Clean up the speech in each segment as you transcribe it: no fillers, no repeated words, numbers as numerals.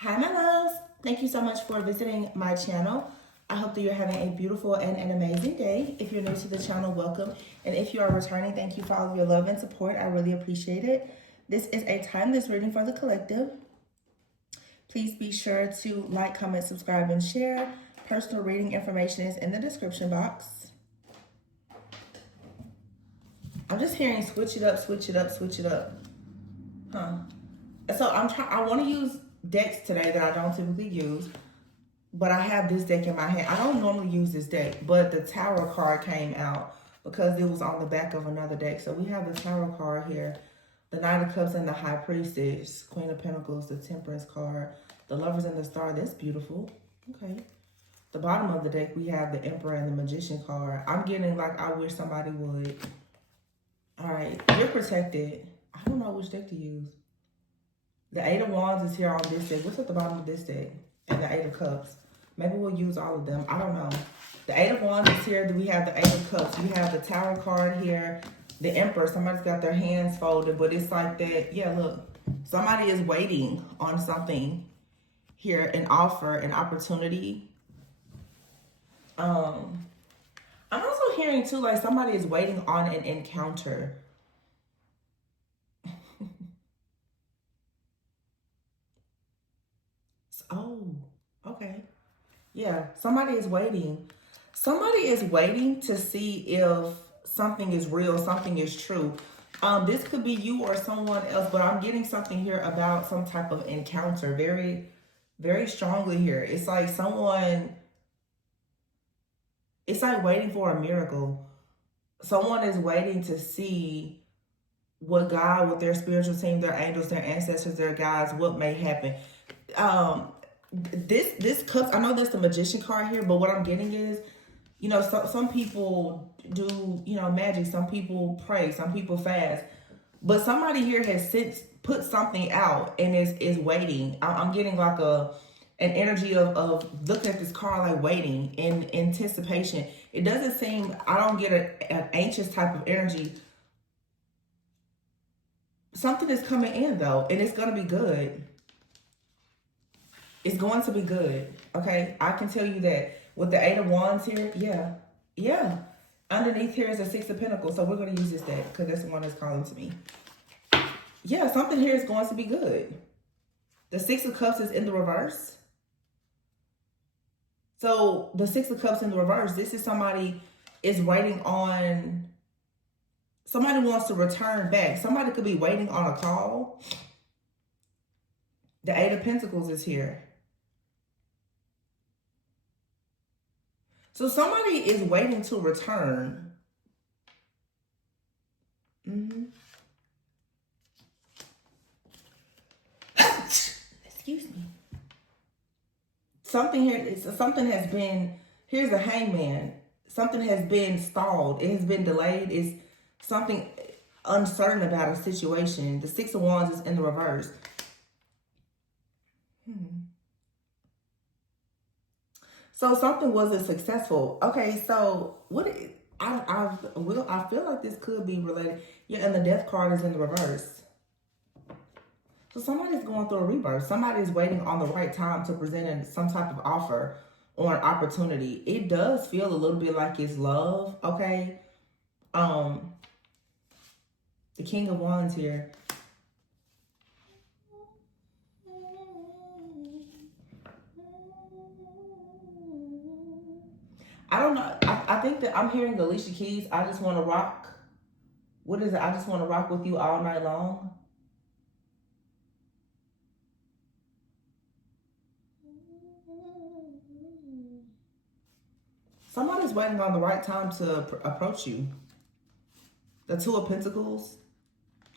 Hi, my loves. Thank you so much for visiting my channel. I hope that you're having a beautiful and an amazing day. If you're new to the channel, welcome. And if you are returning, thank you for all of your love and support. I really appreciate it. This is a timeless reading for the collective. Please be sure to like, comment, subscribe, and share. Personal reading information is in the description box. I'm just hearing switch it up, switch it up, switch it up. So I want to use decks today that I don't typically use, but I have this deck in my hand. I don't normally use this deck, but the Tower card came out because it was on the back of another deck. So we have the Tower card here, the Knight of Cups and the High Priestess, Queen of Pentacles, the Temperance card, the Lovers and the Star. That's beautiful. Okay. The bottom of the deck, we have the Emperor and the Magician card. I'm getting like I wish somebody would. All right, you're protected. I don't know which deck to use. The Eight of Wands is here on this deck. What's at the bottom of this deck? And the Eight of Cups. Maybe we'll use all of them. I don't know. The Eight of Wands is here. We have the Eight of Cups. We have the Tower card here. The Emperor. Somebody's got their hands folded, but it's like that. Yeah, look. Somebody is waiting on something here. An offer, an opportunity. I'm also hearing too, like somebody is waiting on an encounter. Oh, okay. Yeah, somebody is waiting. Somebody is waiting to see if something is real, something is true. This could be you or someone else, but I'm getting something here about some type of encounter very, very strongly here. It's like someone, it's like waiting for a miracle. Someone is waiting to see what God, with their spiritual team, their angels, their ancestors, their guides, what may happen. This cups, I know that's the Magician card here, but what I'm getting is, you know, some people do, you know, magic. Some people pray. Some people fast. But somebody here has since put something out and is waiting. I'm getting like an energy of looking at this card like waiting in anticipation. It doesn't seem, I don't get an anxious type of energy. Something is coming in though, and it's going to be good. It's going to be good, okay? I can tell you that. With the Eight of Wands here, yeah. Underneath here is a Six of Pentacles, so we're going to use this deck because that's the one that's calling to me. Yeah, something here is going to be good. The Six of Cups is in the reverse. So the Six of Cups in the reverse, this is somebody is waiting on, somebody wants to return back. Somebody could be waiting on a call. The Eight of Pentacles is here. So somebody is waiting to return. Excuse me. Something here, something has been, here's a hangman. Something has been stalled. It has been delayed. It's something uncertain about a situation. The Six of Wands is in the reverse. So something wasn't successful. Okay, so what I feel like this could be related. Yeah, and the Death card is in the reverse. So somebody's going through a rebirth. Somebody's waiting on the right time to present some type of offer or an opportunity. It does feel a little bit like it's love, okay? The King of Wands here. I don't know. I think that I'm hearing Alicia Keys. I just want to rock. What is it? I just want to rock with you all night long. Somebody's waiting on the right time to approach you. The Two of Pentacles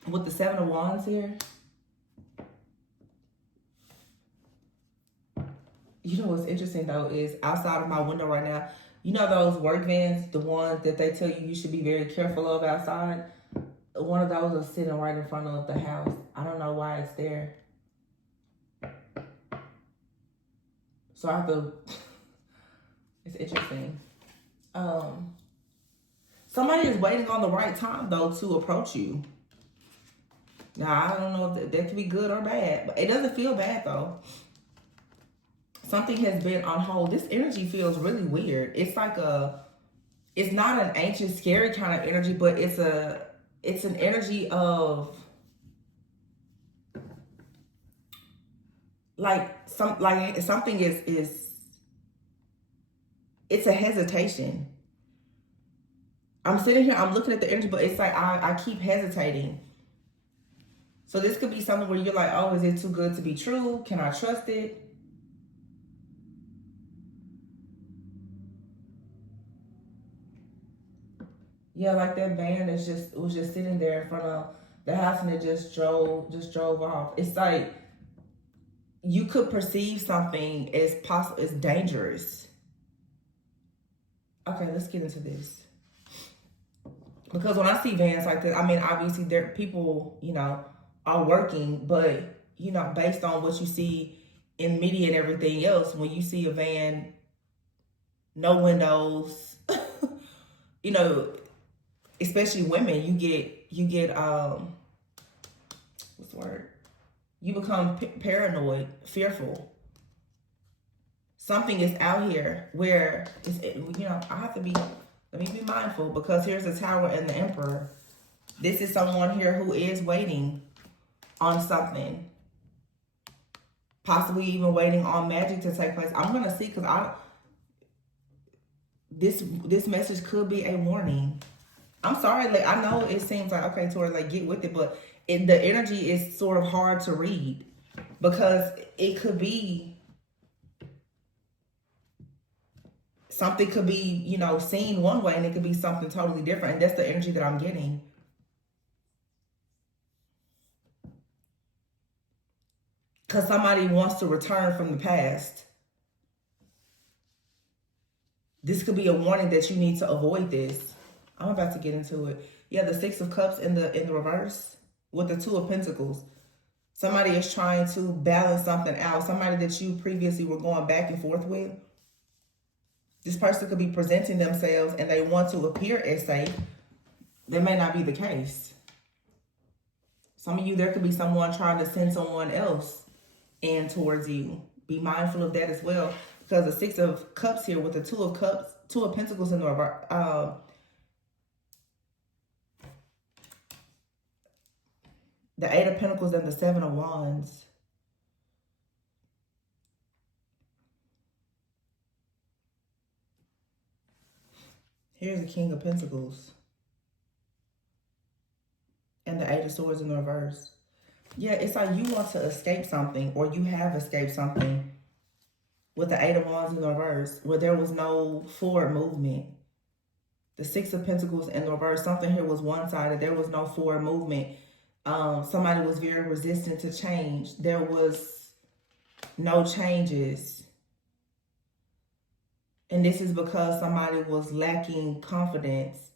with the Seven of Wands here. You know what's interesting though is outside of my window right now, you know those work vans, the ones that they tell you should be very careful of outside? One of those is sitting right in front of the house. I don't know why it's there. So I have to, it's interesting. Somebody is waiting on the right time though to approach you. Now, I don't know if that could be good or bad, but it doesn't feel bad though. Something has been on hold. This energy feels really weird. It's like it's not an anxious, scary kind of energy, but it's an energy of something is it's a hesitation. I'm sitting here, I'm looking at the energy, but it's like I keep hesitating. So this could be something where you're like, oh, is it too good to be true? Can I trust it? Yeah, like that van was just sitting there in front of the house and it just drove off. It's like you could perceive something as possible as dangerous. Okay, let's get into this. Because when I see vans like this, I mean, obviously there people, are working, but based on what you see in media and everything else, when you see a van, no windows, especially women, you get what's the word? You become paranoid, fearful. Something is out here where I have to be. Let me be mindful, because here's the Tower and the Emperor. This is someone here who is waiting on something, possibly even waiting on magic to take place. I'm gonna see, because this message could be a warning. I'm sorry, like I know it seems like, okay, Tori, like get with it, but the energy is sort of hard to read, because it could be something could be, seen one way and it could be something totally different. And that's the energy that I'm getting. Because somebody wants to return from the past. This could be a warning that you need to avoid this. I'm about to get into it. Yeah, the Six of Cups in the reverse with the Two of Pentacles. Somebody is trying to balance something out. Somebody that you previously were going back and forth with. This person could be presenting themselves and they want to appear as safe. That may not be the case. Some of you, there could be someone trying to send someone else in towards you. Be mindful of that as well. Because the Six of Cups here with the Two of Cups, Two of Pentacles in the reverse. The Eight of Pentacles and the Seven of Wands. Here's the King of Pentacles. And the Eight of Swords in the reverse. Yeah, it's like you want to escape something, or you have escaped something with the Eight of Wands in the reverse, where there was no forward movement. The Six of Pentacles in the reverse, something here was one-sided. There was no forward movement. Somebody was very resistant to change. There was no changes. And this is because somebody was lacking confidence.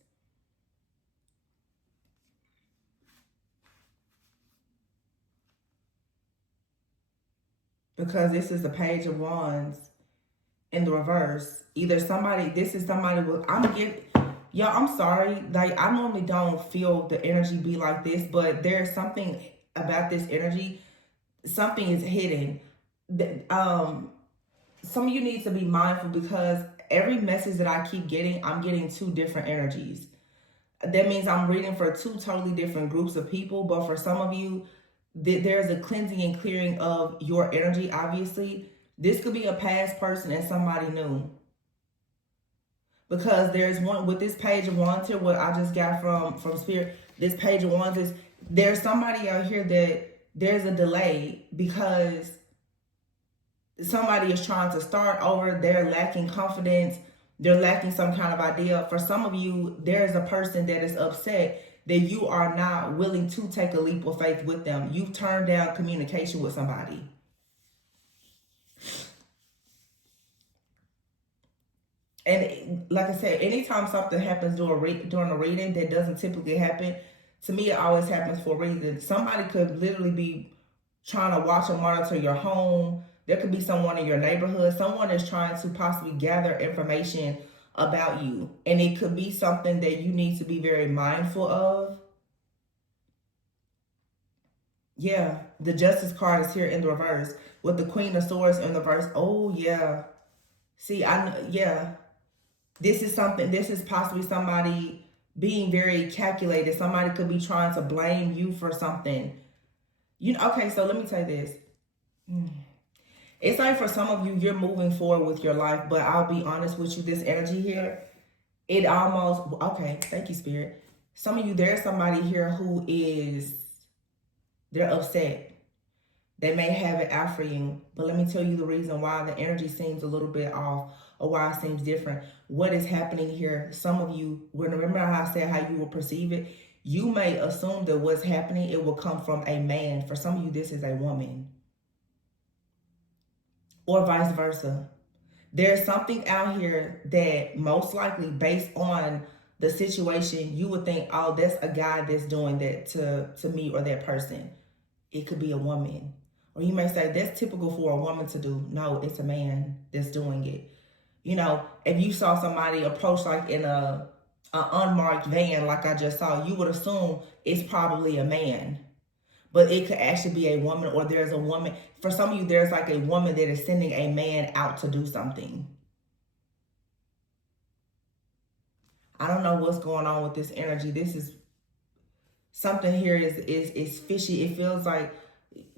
Because this is the Page of Wands in the reverse. Either somebody, this is somebody with, y'all, I'm sorry. Like, I normally don't feel the energy be like this, but there's something about this energy. Something is hidden. Some of you need to be mindful, because every message that I keep getting, I'm getting two different energies. That means I'm reading for two totally different groups of people. But for some of you, there's a cleansing and clearing of your energy, obviously. This could be a past person and somebody new. Because there's one with this Page of Wands here, what I just got from Spirit. This Page of Wands is, there's somebody out here that there's a delay because somebody is trying to start over. They're lacking confidence. They're lacking some kind of idea. For some of you, there's a person that is upset that you are not willing to take a leap of faith with them. You've turned down communication with somebody. And like I said, anytime something happens during a reading that doesn't typically happen, to me, it always happens for a reason. Somebody could literally be trying to watch and monitor your home. There could be someone in your neighborhood. Someone is trying to possibly gather information about you. And it could be something that you need to be very mindful of. Yeah, the Justice card is here in the reverse with the Queen of Swords in the reverse. Oh, yeah. See, yeah. This is something, this is possibly somebody being very calculated. Somebody could be trying to blame you for something. Okay, so let me tell you this. It's like for some of you, you're moving forward with your life, but I'll be honest with you, this energy here, it almost, okay, thank you, Spirit. Some of you, there's somebody here who is, they're upset. They may have it out for you, but let me tell you the reason why the energy seems a little bit off or why it seems different. What is happening here, some of you, remember how I said how you will perceive it? You may assume that what's happening, it will come from a man. For some of you, this is a woman. Or vice versa. There's something out here that most likely based on the situation, you would think, oh, that's a guy that's doing that to me or that person. It could be a woman. Or you may say, that's typical for a woman to do. No, it's a man that's doing it. If you saw somebody approach like in an unmarked van like I just saw, you would assume it's probably a man. But it could actually be a woman, or there's a woman. For some of you, there's like a woman that is sending a man out to do something. I don't know what's going on with this energy. This is something here is fishy. It feels like,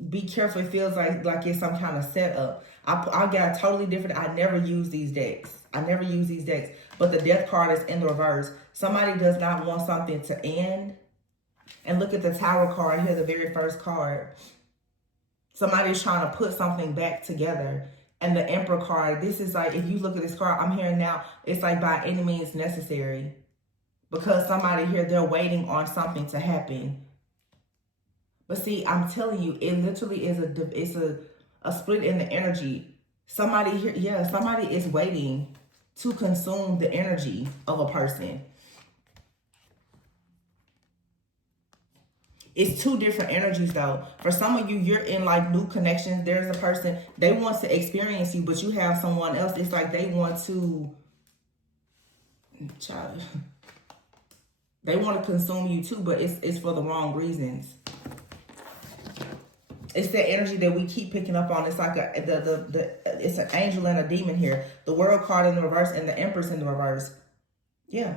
be careful. It feels like it's some kind of setup. I got totally different. I never use these decks. But the death card is in the reverse. Somebody does not want something to end. And look at the Tower card here, the very first card. Somebody's trying to put something back together. And the Emperor card, this is like, if you look at this card, I'm hearing now, it's like by any means necessary. Because somebody here, they're waiting on something to happen. But see, I'm telling you, it literally is a split in the energy. Somebody here, yeah, somebody is waiting to consume the energy of a person. It's two different energies though. For some of you, you're in like new connections. There's a person, they want to experience you, but you have someone else. It's like they want to, child, they want to consume you too, but it's for the wrong reasons. It's that energy that we keep picking up on. It's like it's an angel and a demon here. The World card in the reverse and the Empress in the reverse. Yeah.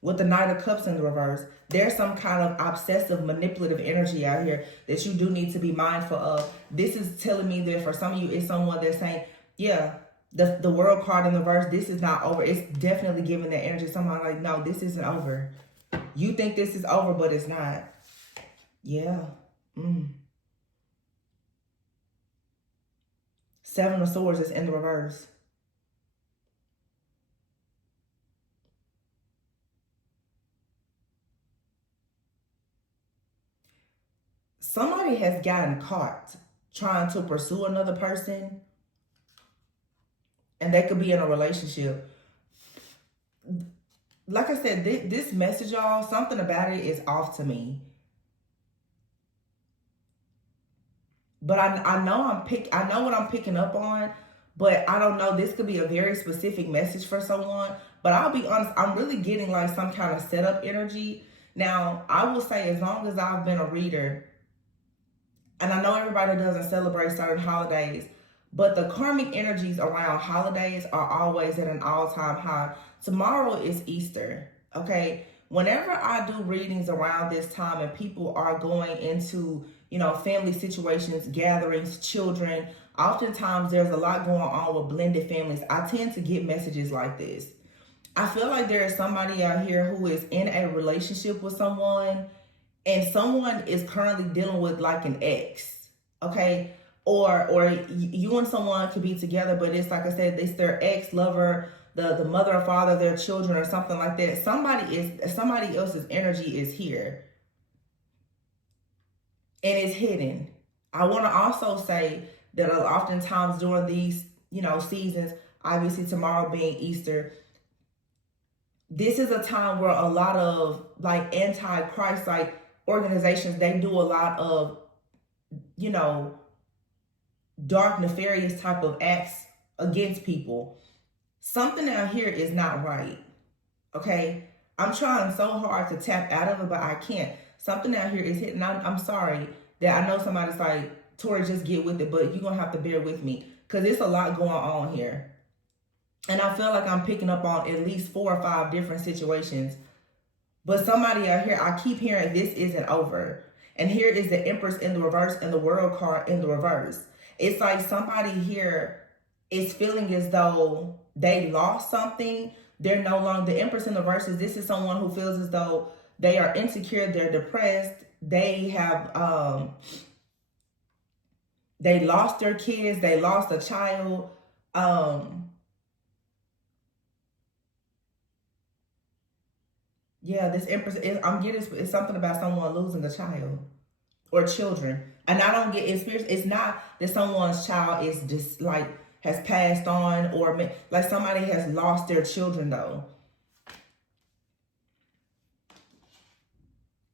With the Knight of Cups in the reverse, there's some kind of obsessive, manipulative energy out here that you do need to be mindful of. This is telling me that for some of you, it's someone that's saying, yeah, the World card in the reverse, this is not over. It's definitely giving that energy. Someone like, no, this isn't over. You think this is over, but it's not. Yeah. Seven of Swords is in the reverse. Somebody has gotten caught trying to pursue another person, and they could be in a relationship. Like I said, this message, y'all, something about it is off to me. But I know I know what I'm picking up on, but I don't know. This could be a very specific message for someone. But I'll be honest, I'm really getting like some kind of setup energy. Now, I will say, as long as I've been a reader, and I know everybody doesn't celebrate certain holidays, but the karmic energies around holidays are always at an all-time high. Tomorrow is Easter, okay? Whenever I do readings around this time and people are going into, family situations, gatherings, children, oftentimes there's a lot going on with blended families. I tend to get messages like this. I feel like there is somebody out here who is in a relationship with someone, and someone is currently dealing with like an ex, okay? Or you and someone could be together, but it's like I said, it's their ex-lover, the mother or father of their children or something like that. Somebody else's energy is here. And it's hidden. I want to also say that oftentimes during these, seasons, obviously tomorrow being Easter, this is a time where a lot of like anti-Christ like organizations, they do a lot of, dark, nefarious type of acts against people. Something out here is not right. Okay? I'm trying so hard to tap out of it, but I can't. Something out here is hitting. I'm sorry that I know somebody's like, Tori, just get with it, but you're going to have to bear with me because it's a lot going on here. And I feel like I'm picking up on at least 4 or 5 different situations. But somebody out here, I keep hearing this isn't over. And here is the Empress in the reverse and the World card in the reverse. It's like somebody here is feeling as though they lost something. They're no longer, the Empress in the reverse this is someone who feels as though they are insecure, they're depressed, they have, they lost their kids, they lost a child. Yeah, this Empress, I'm getting it's something about someone losing a child or children. And I don't get, it's not that someone's child is just like, has passed on, or like somebody has lost their children though.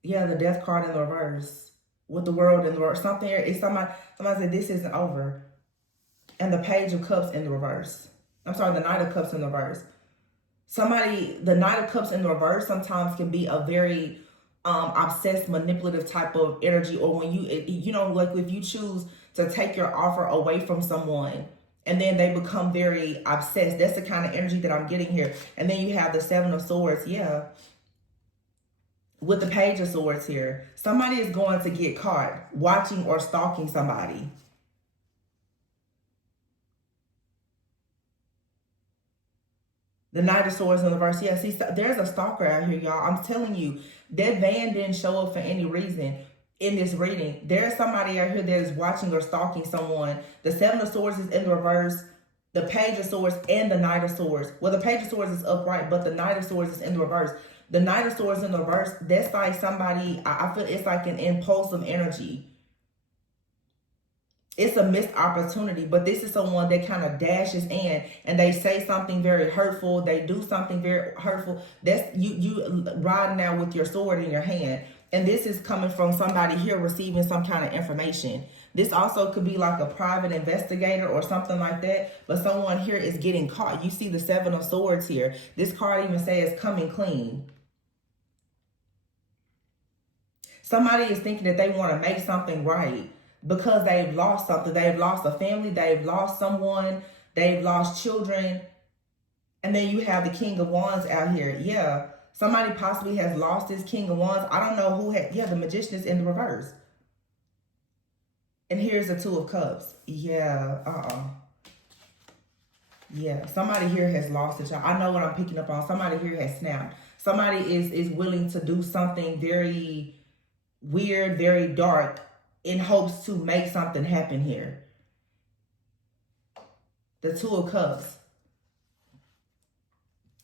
Yeah, the Death card in the reverse with the World in the reverse. Something here is somebody said this isn't over. And the Page of Cups in the reverse. I'm sorry, the Knight of Cups in the reverse. The Knight of Cups in the reverse sometimes can be a very obsessed, manipulative type of energy, or when you know, like if you choose to take your offer away from someone and then they become very obsessed. That's the kind of energy that I'm getting here. And then you have the Seven of Swords, yeah, with the Page of Swords here. Somebody is going to get caught watching or stalking somebody. The Knight of Swords in the reverse. Yeah, see, there's a stalker out here, y'all. I'm telling you, that van didn't show up for any reason in this reading. There's somebody out here that is watching or stalking someone. The Seven of Swords is in the reverse. The Page of Swords and the Knight of Swords. Well, the Page of Swords is upright, but the Knight of Swords is in the reverse. The Knight of Swords in the reverse, that's like somebody, I feel it's like an impulsive energy. It's a missed opportunity, but this is someone that kind of dashes in and they say something very hurtful. They do something very hurtful. That's you riding out with your sword in your hand. And this is coming from somebody here receiving some kind of information. This also could be like a private investigator or something like that. But someone here is getting caught. You see the Seven of Swords here. This card even says coming clean. Somebody is thinking that they want to make something right, because they've lost something. They've lost a family. They've lost someone. They've lost children. And then you have the King of Wands out here. Yeah. Somebody possibly has lost this King of Wands. I don't know who had. Yeah, the Magician is in the reverse. And here's the Two of Cups. Yeah. Yeah. Somebody here has lost a child. I know what I'm picking up on. Somebody here has snapped. Somebody is willing to do something very weird, very dark, in hopes to make something happen here. The Two of Cups.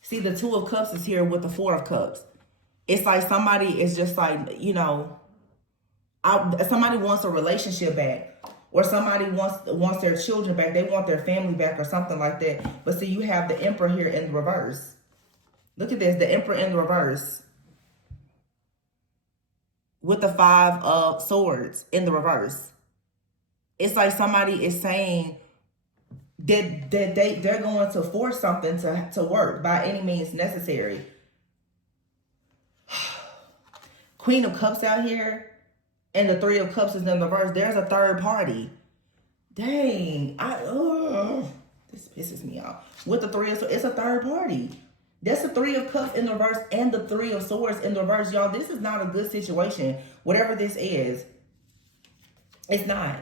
See, the Two of Cups is here with the Four of Cups. It's like somebody is just like, you know, somebody wants a relationship back. Or somebody wants their children back. They want their family back or something like that. But see, you have the Emperor here in the reverse. Look at this, the Emperor in the reverse. With the Five of Swords in the reverse. It's like somebody is saying that they're going to force something to work by any means necessary. Queen of Cups out here and the Three of Cups is in the reverse. There's a third party. Dang. This pisses me off. With the Three of Swords, it's a third party. That's the Three of Cups in the reverse and the Three of Swords in the reverse. Y'all, this is not a good situation. Whatever this is, it's not.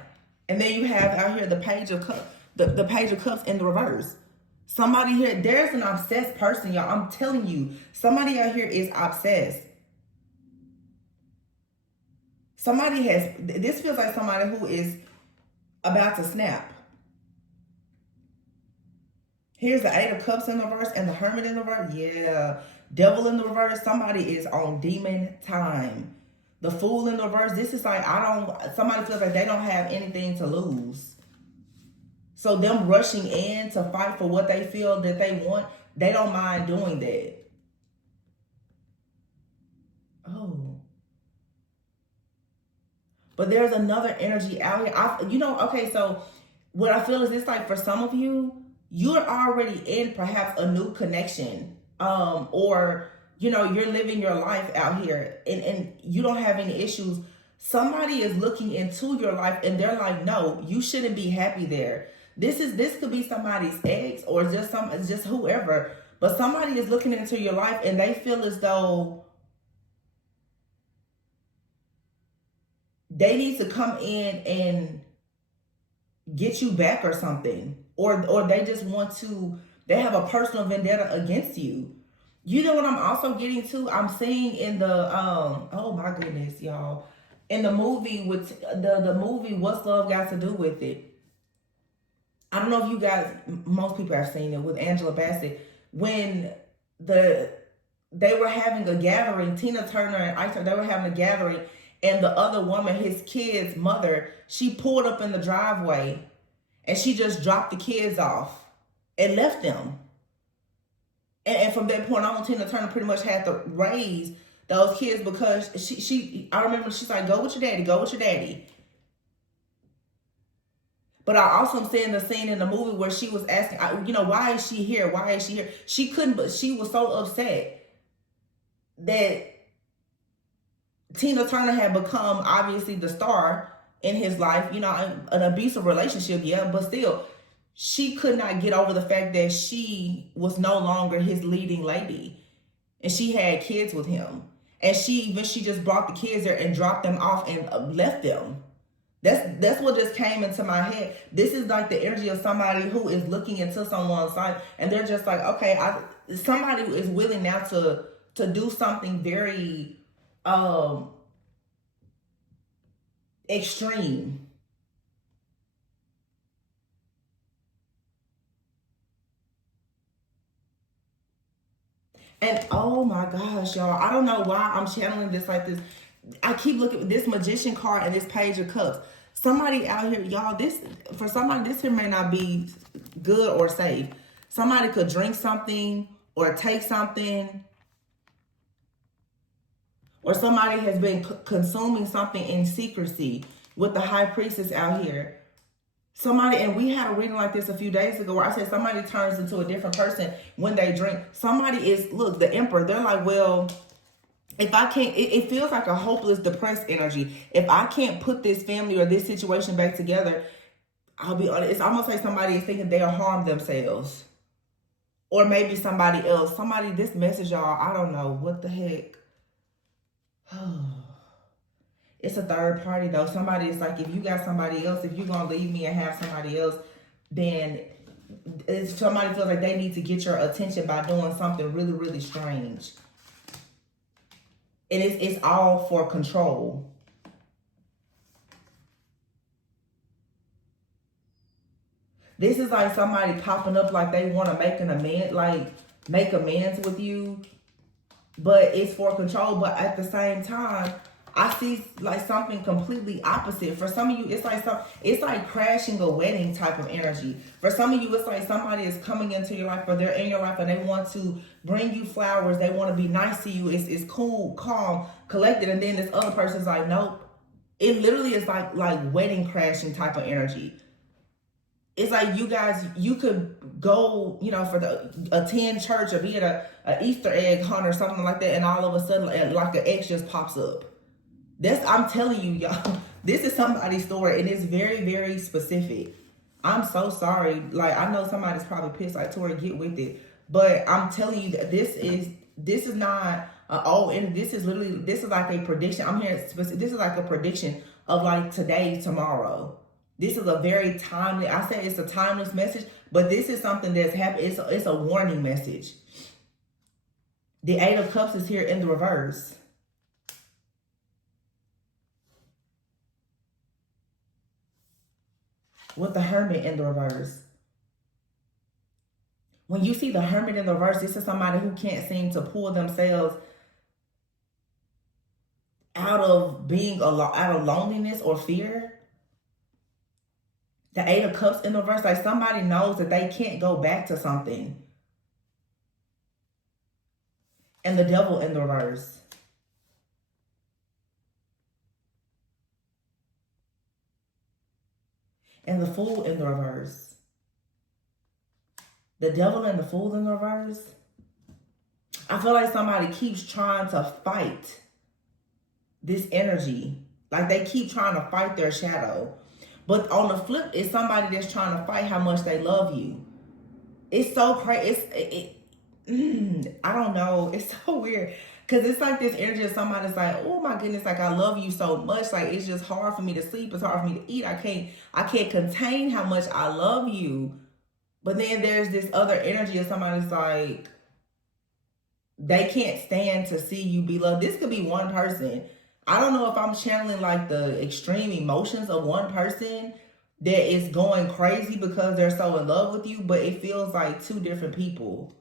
And then you have out here the Page of Cups, the Page of Cups in the reverse. Somebody here, there's an obsessed person, y'all. I'm telling you, somebody out here is obsessed. This feels like somebody who is about to snap. Here's the Eight of Cups in the reverse and the Hermit in the reverse. Yeah. Devil in the reverse. Somebody is on demon time. The Fool in the reverse. This is like, somebody feels like they don't have anything to lose. So them rushing in to fight for what they feel that they want, they don't mind doing that. Oh. But there's another energy out here. Okay, so what I feel is it's like for some of you, you're already in perhaps a new connection, or you know, you're living your life out here and you don't have any issues. Somebody is looking into your life and they're like, no, you shouldn't be happy there. This could be somebody's ex or just whoever, but somebody is looking into your life and they feel as though they need to come in and get you back or something, or they just want to, they have a personal vendetta against you. You know what I'm also getting to? I'm seeing in the oh my goodness, y'all, in the movie with the movie What's Love Got to Do with It. I don't know if you guys, most people have seen it, with Angela Bassett, when they were having a gathering, Tina Turner and Ike Turner, they were having a gathering, and the other woman, his kid's mother, she pulled up in the driveway and she just dropped the kids off and left them. And from that point on, Tina Turner pretty much had to raise those kids because I remember she's like, go with your daddy, go with your daddy. But I also am seeing the scene in the movie where she was asking, you know, why is she here? Why is she here? She couldn't, but she was so upset that Tina Turner had become obviously the star in his life, you know, an abusive relationship, yeah, but still, she could not get over the fact that she was no longer his leading lady and she had kids with him. And she just brought the kids there and dropped them off and left them. That's what just came into my head. This is like the energy of somebody who is looking into someone's life and they're just like, okay, somebody who is willing now to do something very extreme. And oh my gosh, y'all, I don't know why I'm channeling this like this. I keep looking at this Magician card and this Page of Cups. Somebody out here, y'all, for somebody, this here may not be good or safe. Somebody could drink something or take something, or somebody has been consuming something in secrecy with the High Priestess out here. Somebody, and we had a reading like this a few days ago where I said somebody turns into a different person when they drink. Somebody is, look, the Emperor, they're like, well, if I can't, it feels like a hopeless, depressed energy. If I can't put this family or this situation back together, I'll be honest, it's almost like somebody is thinking they'll harm themselves. Or maybe somebody else. Somebody, this message, y'all, I don't know. What the heck? It's a third party, though. Somebody is like, if you got somebody else, if you're going to leave me and have somebody else, then somebody feels like they need to get your attention by doing something really, really strange. And it's all for control. This is like somebody popping up like they want to make make amends with you, but it's for control. But at the same time, I see like something completely opposite. For some of you, it's like crashing a wedding type of energy. For some of you, it's like somebody is coming into your life or they're in your life and they want to bring you flowers. They want to be nice to you. It's cool, calm, collected. And then this other person's like, nope. It literally is like wedding crashing type of energy. It's like you guys, you could go, you know, attend church or be at a Easter egg hunt or something like that. And all of a sudden, like an ex just pops up. I'm telling you, y'all, this is somebody's story and it's very, very specific. I'm so sorry. Like, I know somebody's probably pissed, like, Tori, get with it. But I'm telling you that this is not, this is like a prediction. I'm hearing, this is like a prediction of like today, tomorrow. This is a very timely, I say it's a timeless message, but this is something that's happening. It's a warning message. The Eight of Cups is here in the reverse. With the Hermit in the reverse. When you see the Hermit in the reverse, this is somebody who can't seem to pull themselves out of loneliness or fear. The Eight of Cups in the reverse, like somebody knows that they can't go back to something. And the Devil in the reverse. And the Fool in the reverse. The Devil and the Fool in the reverse. I feel like somebody keeps trying to fight this energy. Like they keep trying to fight their shadow. But on the flip, it's somebody that's trying to fight how much they love you. It's so crazy. I don't know. It's so weird. Because it's like this energy of somebody's like, oh my goodness, like I love you so much. Like it's just hard for me to sleep. It's hard for me to eat. I can't contain how much I love you. But then there's this other energy of somebody's like, they can't stand to see you be loved. This could be one person. I don't know if I'm channeling like the extreme emotions of one person that is going crazy because they're so in love with you, but it feels like two different people.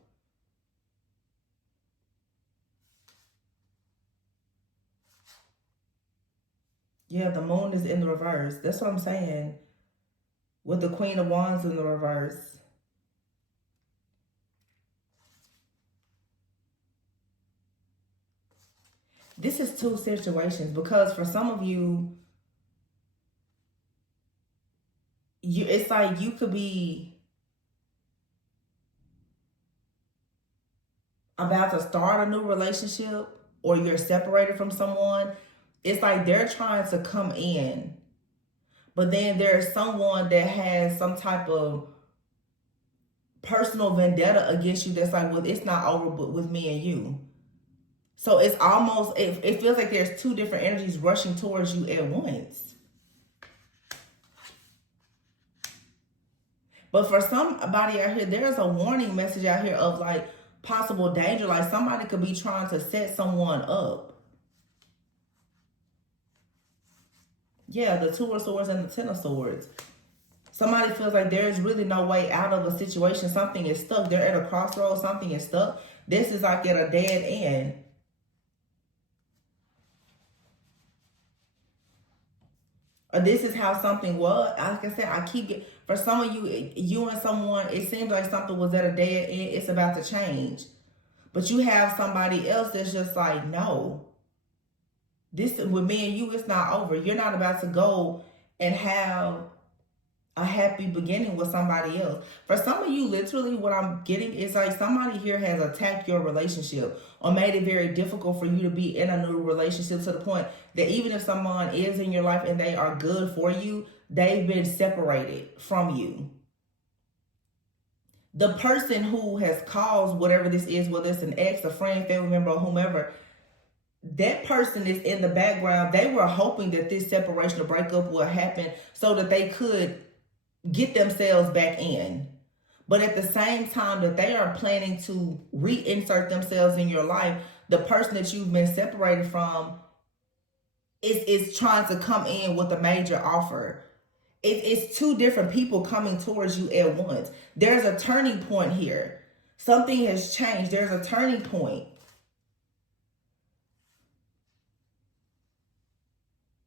Yeah, the moon is in the reverse. That's what I'm saying. With the Queen of Wands in the reverse. This is two situations because for some of you, it's like you could be about to start a new relationship or you're separated from someone. It's like they're trying to come in, but then there's someone that has some type of personal vendetta against you that's like, well, it's not over but with me and you. So it's almost, it feels like there's two different energies rushing towards you at once. But for somebody out here, there's a warning message out here of like possible danger. Like somebody could be trying to set someone up. Yeah, the Two of Swords and the Ten of Swords. Somebody feels like there's really no way out of a situation. Something is stuck. They're at a crossroads. Something is stuck. This is like at a dead end. Or this is how something was. Like I said, I keep getting, for some of you, you and someone, it seems like something was at a dead end. It's about to change. But you have somebody else that's just like, no. This, with me and you, it's not over. You're not about to go and have a happy beginning with somebody else. For some of you, literally what I'm getting is like somebody here has attacked your relationship or made it very difficult for you to be in a new relationship to the point that even if someone is in your life and they are good for you, they've been separated from you. The person who has caused whatever this is, whether it's an ex, a friend, family member, or whomever, that person is in the background. They were hoping that this separation or breakup would happen so that they could get themselves back in. But at the same time that they are planning to reinsert themselves in your life, the person that you've been separated from is trying to come in with a major offer. It's two different people coming towards you at once. There's a turning point here. Something has changed. There's a turning point.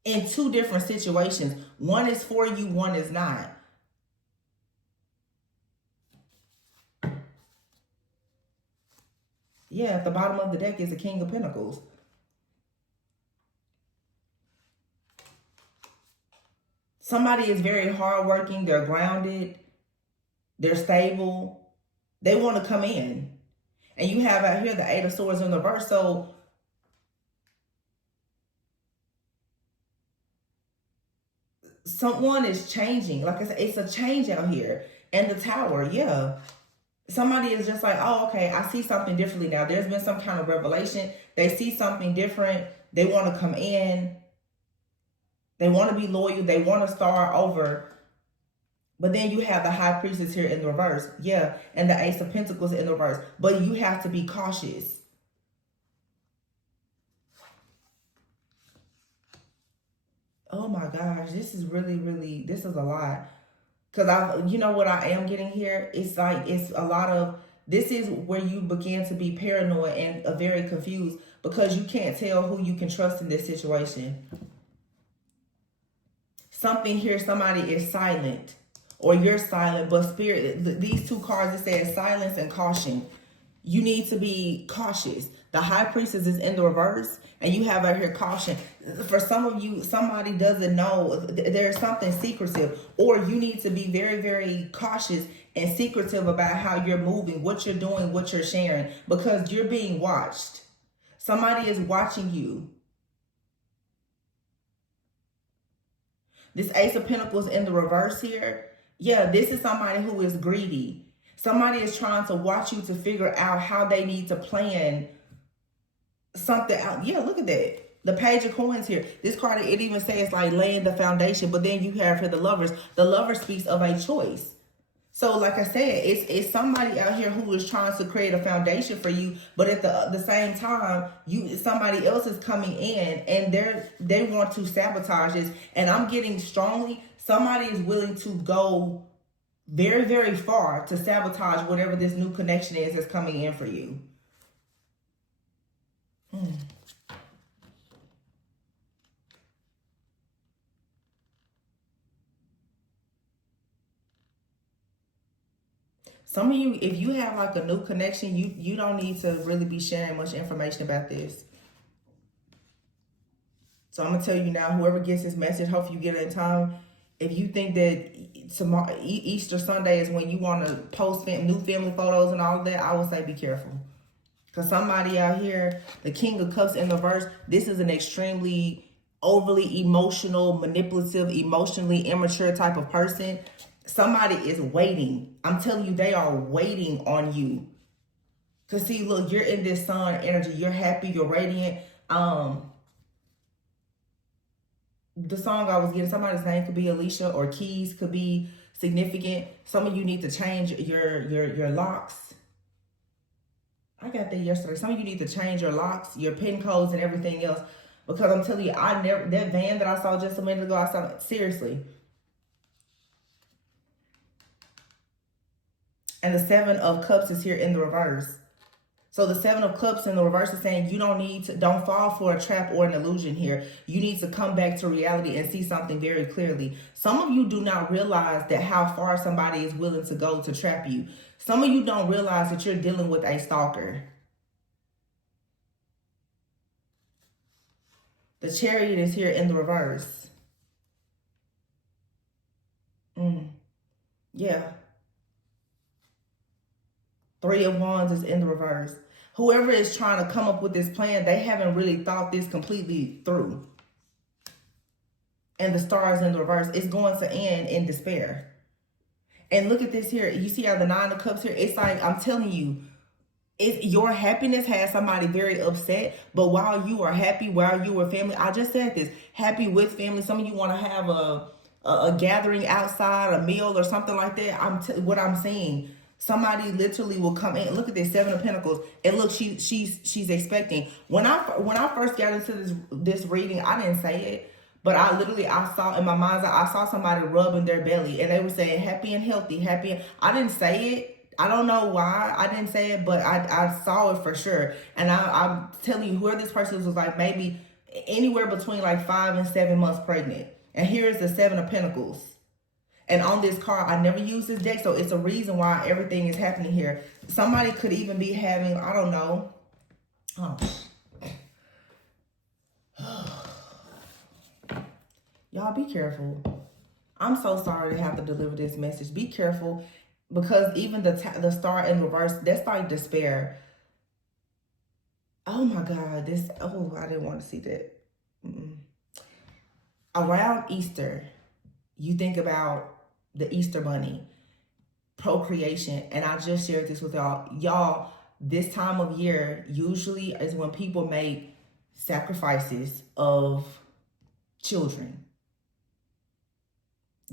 In two different situations. One is for you, one is not. Yeah, at the bottom of the deck is the King of Pentacles. Somebody is very hardworking. They're grounded. They're stable. They want to come in. And you have out here the Eight of Swords in the reverse. So someone is changing. Like I said, it's a change out here. And the Tower, yeah. Somebody is just like, oh, okay, I see something differently now. There's been some kind of revelation. They see something different. They want to come in. They want to be loyal. They want to start over. But then you have the High Priestess here in the reverse. Yeah, and the Ace of Pentacles in the reverse. But you have to be cautious. Oh my gosh, this is really, this is a lot. Because you know what I am getting here? It's like, it's a lot of, this is where you begin to be paranoid and very confused because you can't tell who you can trust in this situation. Something here, somebody is silent or you're silent, but spirit, these two cards, it says silence and caution. You need to be cautious. The high priestess is in the reverse, and you have out here caution. For some of you, somebody doesn't know. There's something secretive, or you need to be very, very cautious and secretive about how you're moving, what you're doing, what you're sharing, because you're being watched. Somebody is watching you. This Ace of Pentacles in the reverse here. Yeah, this is somebody who is greedy. Somebody is trying to watch you to figure out how they need to plan something out. Yeah, look at that. The Page of Coins here. This card, it even says like laying the foundation, but then you have here the Lovers. The Lover speaks of a choice. So like I said, it's somebody out here who is trying to create a foundation for you, but at the same time, somebody else is coming in and they want to sabotage this. And I'm getting strongly, somebody is willing to go very, very far to sabotage whatever this new connection is that's coming in for you. Some of you, if you have like a new connection, you don't need to really be sharing much information about this. So I'm going to tell you now, whoever gets this message, hopefully you get it in time. If you think that tomorrow, Easter Sunday is when you want to post new family photos and all of that, I would say be careful. Because somebody out here, the King of Cups in the reverse, this is an extremely overly emotional, manipulative, emotionally immature type of person. Somebody is waiting. I'm telling you, they are waiting on you. Because see, look, you're in this sun energy. You're happy. You're radiant. The song I was getting, somebody's name could be Alicia, or Keys could be significant. Some of you need to change your locks. I got that yesterday. Some of you need to change your locks, your pin codes, and everything else. Because I'm telling you, that van that I saw just a minute ago, I saw it, seriously. And the Seven of Cups is here in the reverse. So the Seven of Cups in the reverse is saying you don't fall for a trap or an illusion here. You need to come back to reality and see something very clearly. Some of you do not realize that how far somebody is willing to go to trap you. Some of you don't realize that you're dealing with a stalker. The Chariot is here in the reverse. Yeah. Three of Wands is in the reverse. Whoever is trying to come up with this plan, they haven't really thought this completely through. And the Star is in the reverse. It's going to end in despair. And look at this here. You see how the Nine of Cups here? It's like, I'm telling you, your happiness has somebody very upset. But while you are happy, while you are family, I just said this, happy with family. Some of you want to have a gathering outside, a meal or something like that. What I'm saying, somebody literally will come in. Look at this, Seven of Pentacles, and look, she's expecting. When I first got into this reading, I didn't say it, but I saw in my mind's eye, I saw somebody rubbing their belly, and they were saying happy and healthy, happy. I didn't say it. I don't know why I didn't say it, but I saw it for sure. And I'm telling you, whoever this person was like maybe anywhere between like 5 and 7 months pregnant. And here's the Seven of Pentacles. And on this card, I never use this deck, so it's a reason why everything is happening here. Somebody could even be having, I don't know. Y'all be careful. I'm so sorry to have to deliver this message. Be careful, because even the Star in reverse, that's like despair. Oh my God, I didn't want to see that. Around Easter, you think about the Easter Bunny, procreation, and I just shared this with y'all. Y'all, this time of year usually is when people make sacrifices of children.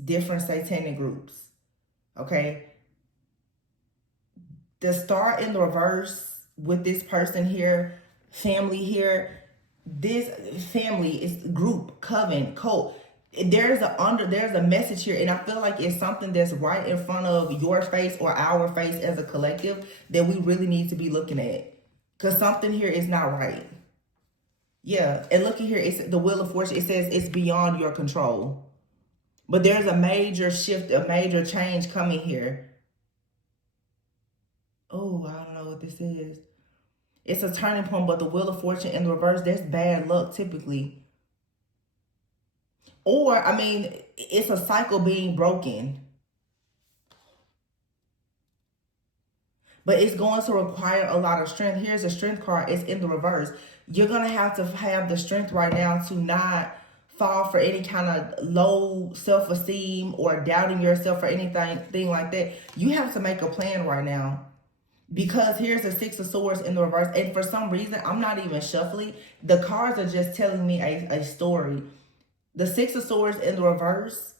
Different satanic groups, okay? The Star in the reverse with this person here, family here, this family is group, coven, cult. There's a message here, and I feel like it's something that's right in front of your face or our face as a collective that we really need to be looking at, because something here is not right. Yeah, and look at here, it's the Wheel of Fortune. It says it's beyond your control, but there's a major shift, a major change coming here. Oh, I don't know what what this is. It's a turning point, but the Wheel of Fortune in the reverse, that's bad luck typically. Or, I mean, it's a cycle being broken. But it's going to require a lot of strength. Here's a strength card. It's in the reverse. You're going to have the strength right now to not fall for any kind of low self-esteem or doubting yourself or anything like that. You have to make a plan right now. Because here's the Six of Swords in the reverse. And for some reason, I'm not even shuffling. The cards are just telling me a story. The Six of Swords in the reverse,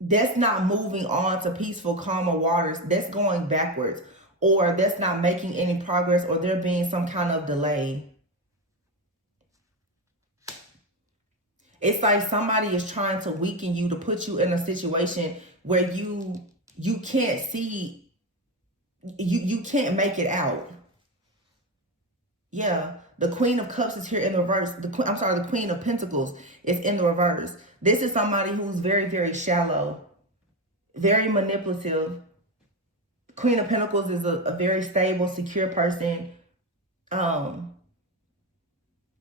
that's not moving on to peaceful, calmer waters. That's going backwards. Or that's not making any progress, or there being some kind of delay. It's like somebody is trying to weaken you, to put you in a situation where you can't see, you can't make it out. Yeah, the Queen of Cups is here in the reverse. The Queen of Pentacles is in the reverse. This is somebody who's very, very shallow, very manipulative. Queen of Pentacles is a very stable, secure person.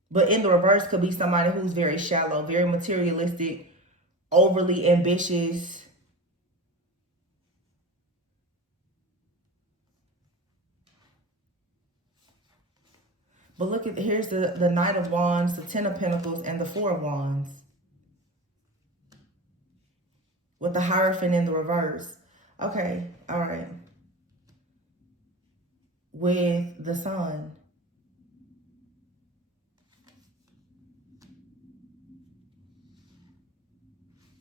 But in the reverse could be somebody who's very shallow, very materialistic, overly ambitious. But look at, here's the Knight of Wands, the Ten of Pentacles, and the Four of Wands. With the Hierophant in the reverse. Okay, all right. With the Sun.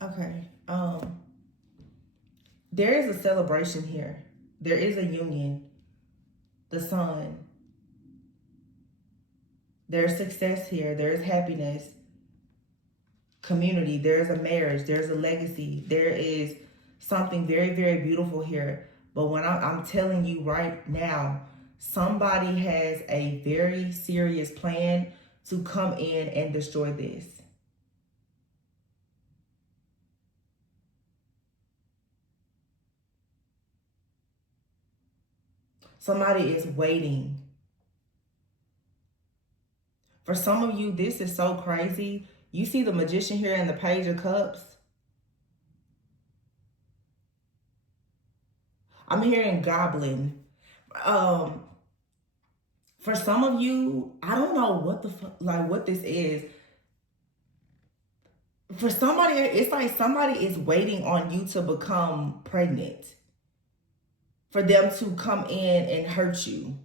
Okay. There is a celebration here. There is a union. The Sun. There's success here. There's happiness. Community. There's a marriage. There's a legacy. There is something very, very beautiful here. But when I'm telling you right now, somebody has a very serious plan to come in and destroy this. Somebody is waiting. For some of you, this is so crazy. You see the Magician here and the Page of Cups. I'm hearing Goblin. For some of you, I don't know what the fuck, like what this is. For somebody, it's like somebody is waiting on you to become pregnant. For them to come in and hurt you.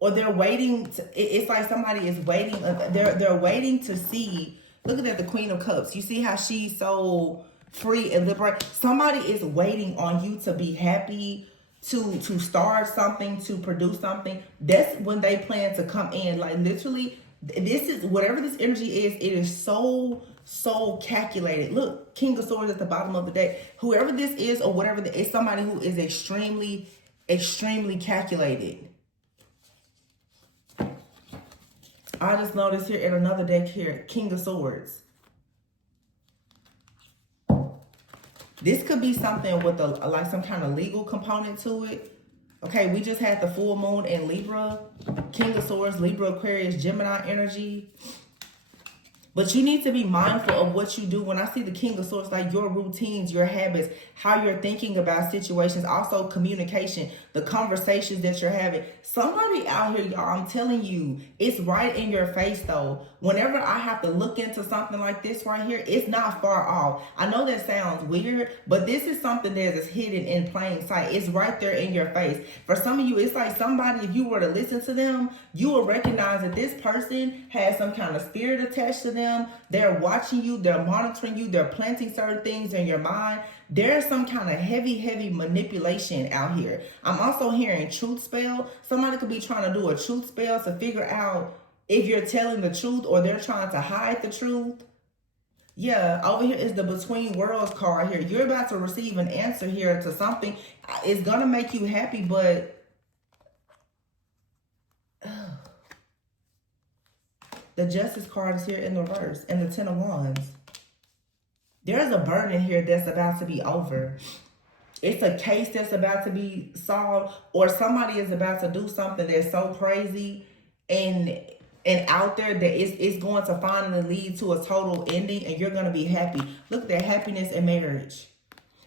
Or they're waiting to, it's like somebody is waiting, they're waiting to see, look at that, the Queen of Cups. You see how she's so free and liberal? Somebody is waiting on you to be happy, to start something, to produce something. That's when they plan to come in. Like literally, this is, whatever this energy is, it is so calculated. Look, King of Swords at the bottom of the deck. Whoever this is or whatever, it's somebody who is extremely calculated. I just noticed here in another deck here, King of Swords. This could be something with like some kind of legal component to it. Okay, we just had the full moon in Libra, King of Swords, Libra, Aquarius, Gemini energy. But you need to be mindful of what you do. When I see the King of Swords, like your routines, your habits, how you're thinking about situations, also communication, the conversations that you're having. Somebody out here, y'all, I'm telling you, it's right in your face though. Whenever I have to look into something like this right here, it's not far off. I know that sounds weird, but this is something that is hidden in plain sight. It's right there in your face. For some of you, it's like somebody, if you were to listen to them, you will recognize that this person has some kind of spirit attached to them. They're watching you, they're monitoring you, they're planting certain things in your mind. There's some kind of heavy manipulation out here. I'm also hearing truth spell. Somebody could be trying to do a truth spell to figure out if you're telling the truth or they're trying to hide the truth. Yeah, over here is the Between Worlds card here. You're about to receive an answer here to something. It's going to make you happy, but the Justice card is here in the reverse, and the Ten of Wands. There's a burden here that's about to be over. It's a case that's about to be solved, or somebody is about to do something that's so crazy and out there that it's going to finally lead to a total ending, and you're going to be happy. Look at that, happiness in marriage.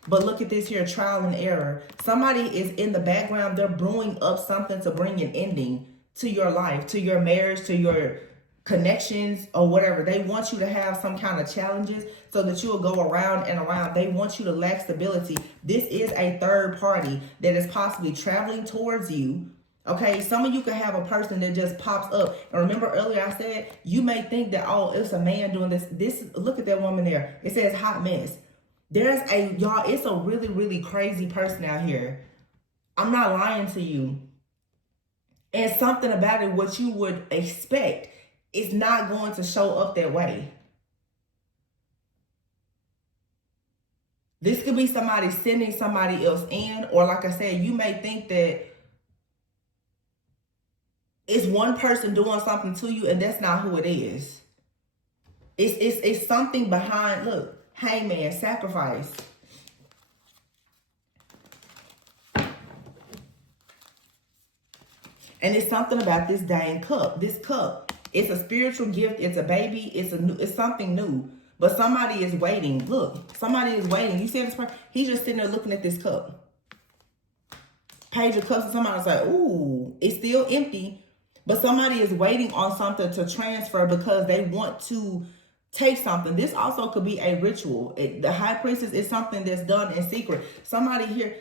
But look at this here, trial and error. Somebody is in the background. They're brewing up something to bring an ending to your life, to your marriage, to your connections, or whatever. They want you to have some kind of challenges so that you will go around and around. They want you to lack stability. This is a third party that is possibly traveling towards you. Okay, some of you could have a person that just pops up. And remember earlier I said, you may think that, oh, it's a man doing this. Look at that woman there. It says hot mess. Y'all, it's a really, really crazy person out here. I'm not lying to you. And something about it, what you would expect, is not going to show up that way. This could be somebody sending somebody else in, or like I said, you may think that it's one person doing something to you, and that's not who it is. It's something behind. Look, hangman, sacrifice. And it's something about this dang cup. This cup, it's a spiritual gift. It's a baby. It's something new. But somebody is waiting. Look, somebody is waiting. You see this person? He's just sitting there looking at this cup. Page of Cups, and somebody's like, ooh, it's still empty. But somebody is waiting on something to transfer because they want to take something. This also could be a ritual. The high priestess is something that's done in secret. Somebody here,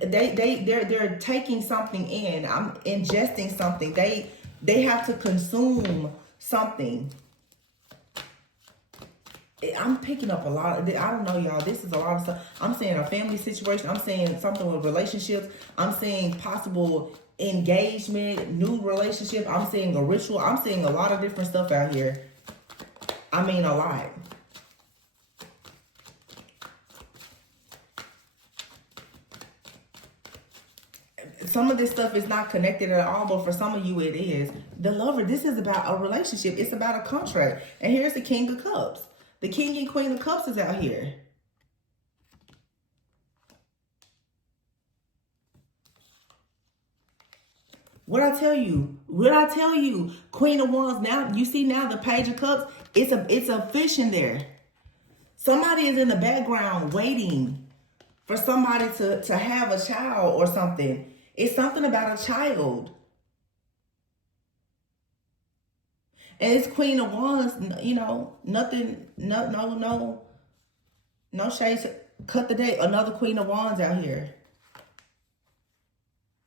they're taking something in. I'm ingesting something. They have to consume something. I'm picking up a lot. I don't know, y'all. This is a lot of stuff. I'm saying a family situation. I'm saying something with relationships. I'm saying possible engagement, new relationship. I'm saying a ritual. I'm saying a lot of different stuff out here. I mean, a lot. Some of this stuff is not connected at all, but for some of you it is. The Lover, this is about a relationship. It's about a contract. And here's the King of Cups. The King and Queen of Cups is out here. What I tell you? What I tell you? Queen of Wands. Now you see now the Page of Cups. It's a fish in there. Somebody is in the background waiting for somebody to have a child or something. It's something about a child. And it's Queen of Wands, you know, nothing, no shades. Cut the day. Another Queen of Wands out here.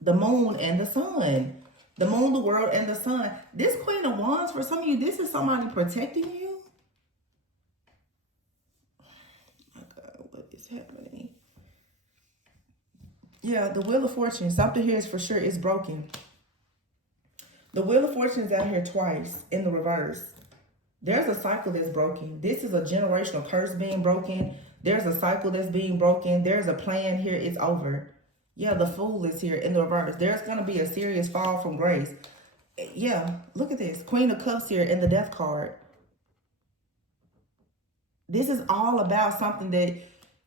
The Moon and the Sun. The Moon, the World, and the Sun. This Queen of Wands, for some of you, this is somebody protecting you. Oh my God, what is happening? Yeah, the Wheel of Fortune. Something here is for sure is broken. The Wheel of Fortune is out here twice in the reverse. There's a cycle that's broken. This is a generational curse being broken. There's a cycle that's being broken. There's a plan here. It's over. Yeah, the Fool is here in the reverse. There's going to be a serious fall from grace. Yeah, look at this. Queen of Cups here in the Death card. This is all about something that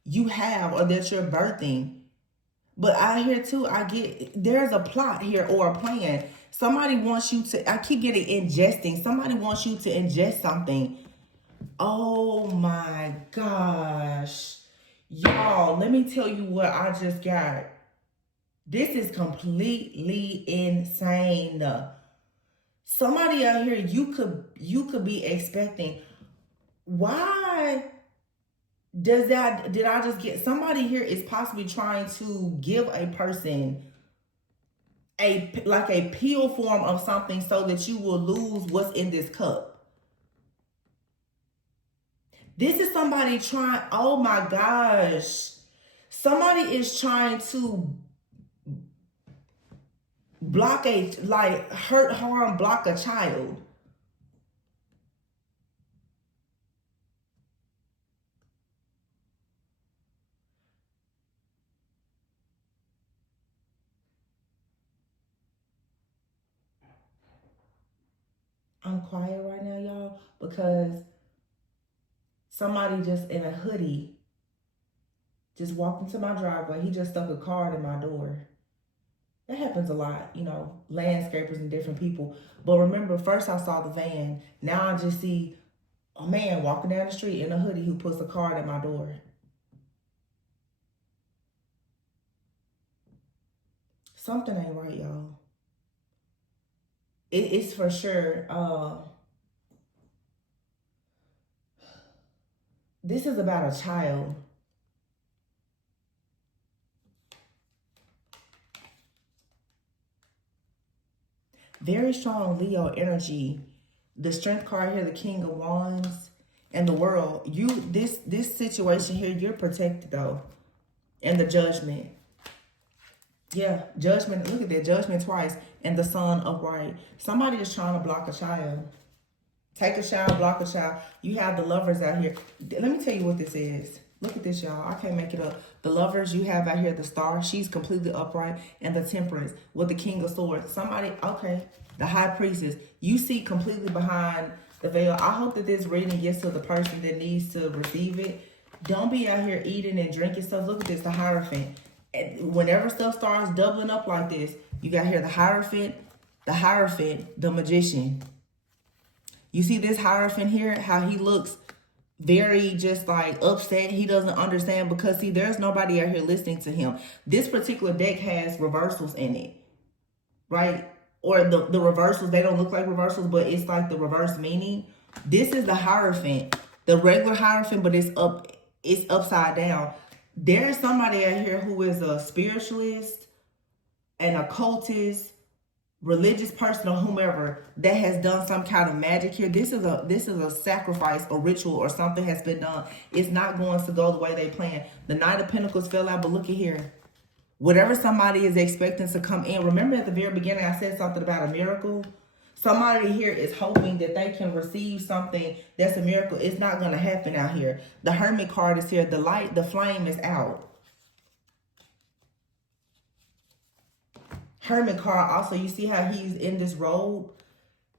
you have or that you're birthing. But I hear too, there's a plot here or a plan. Somebody wants you to, I keep getting ingesting. Somebody wants you to ingest something. Oh my gosh. Y'all, let me tell you what I just got. This is completely insane. Somebody out here, you could be expecting. Why did I just get, somebody here is possibly trying to give a person like a pill form of something so that you will lose what's in this cup. This is somebody trying, oh my gosh. Somebody is trying to block hurt, harm, block a child. I'm quiet right now, y'all, because somebody just in a hoodie Just walked into my driveway. He just stuck a card in my door. That happens a lot, you know, landscapers and different people. But remember, first I saw the van. Now I just see a man walking down the street in a hoodie who puts a card at my door. Something ain't right, y'all. It's for sure. This is about a child. Very strong Leo energy. The Strength card here, the King of Wands, and the World. This situation here, you're protected though. And the Judgment. Yeah, Judgment. Look at that, Judgment twice. And the Sun upright. Somebody is trying to block a child. Take a child, block a child. You have the Lovers out here. Let me tell you what this is. Look at this, y'all. I can't make it up. The Lovers, you have out here the Star. She's completely upright. And the Temperance with the King of Swords. Somebody, okay. The High Priestess. You see completely behind the veil. I hope that this reading gets to the person that needs to receive it. Don't be out here eating and drinking stuff. Look at this, the Hierophant. Whenever stuff starts doubling up like this, you got here the Hierophant, the Magician. You see this Hierophant here, how he looks very just like upset. He doesn't understand because see, there's nobody out here listening to him. This particular deck has reversals in it, right? Or the reversals, they don't look like reversals, but it's like the reverse meaning. This is the Hierophant, the regular Hierophant, but it's upside down. There's somebody out here who is a spiritualist, an occultist, religious person, or whomever that has done some kind of magic here. This is a sacrifice, a ritual, or something has been done. It's not going to go the way they planned. The Knight of Pentacles fell out, but look at here. Whatever somebody is expecting to come in. Remember at the very beginning I said something about a miracle? Somebody here is hoping that they can receive something that's a miracle. It's not going to happen out here. The Hermit card is here. The light, the flame is out. Hermit card also, you see how he's in this robe?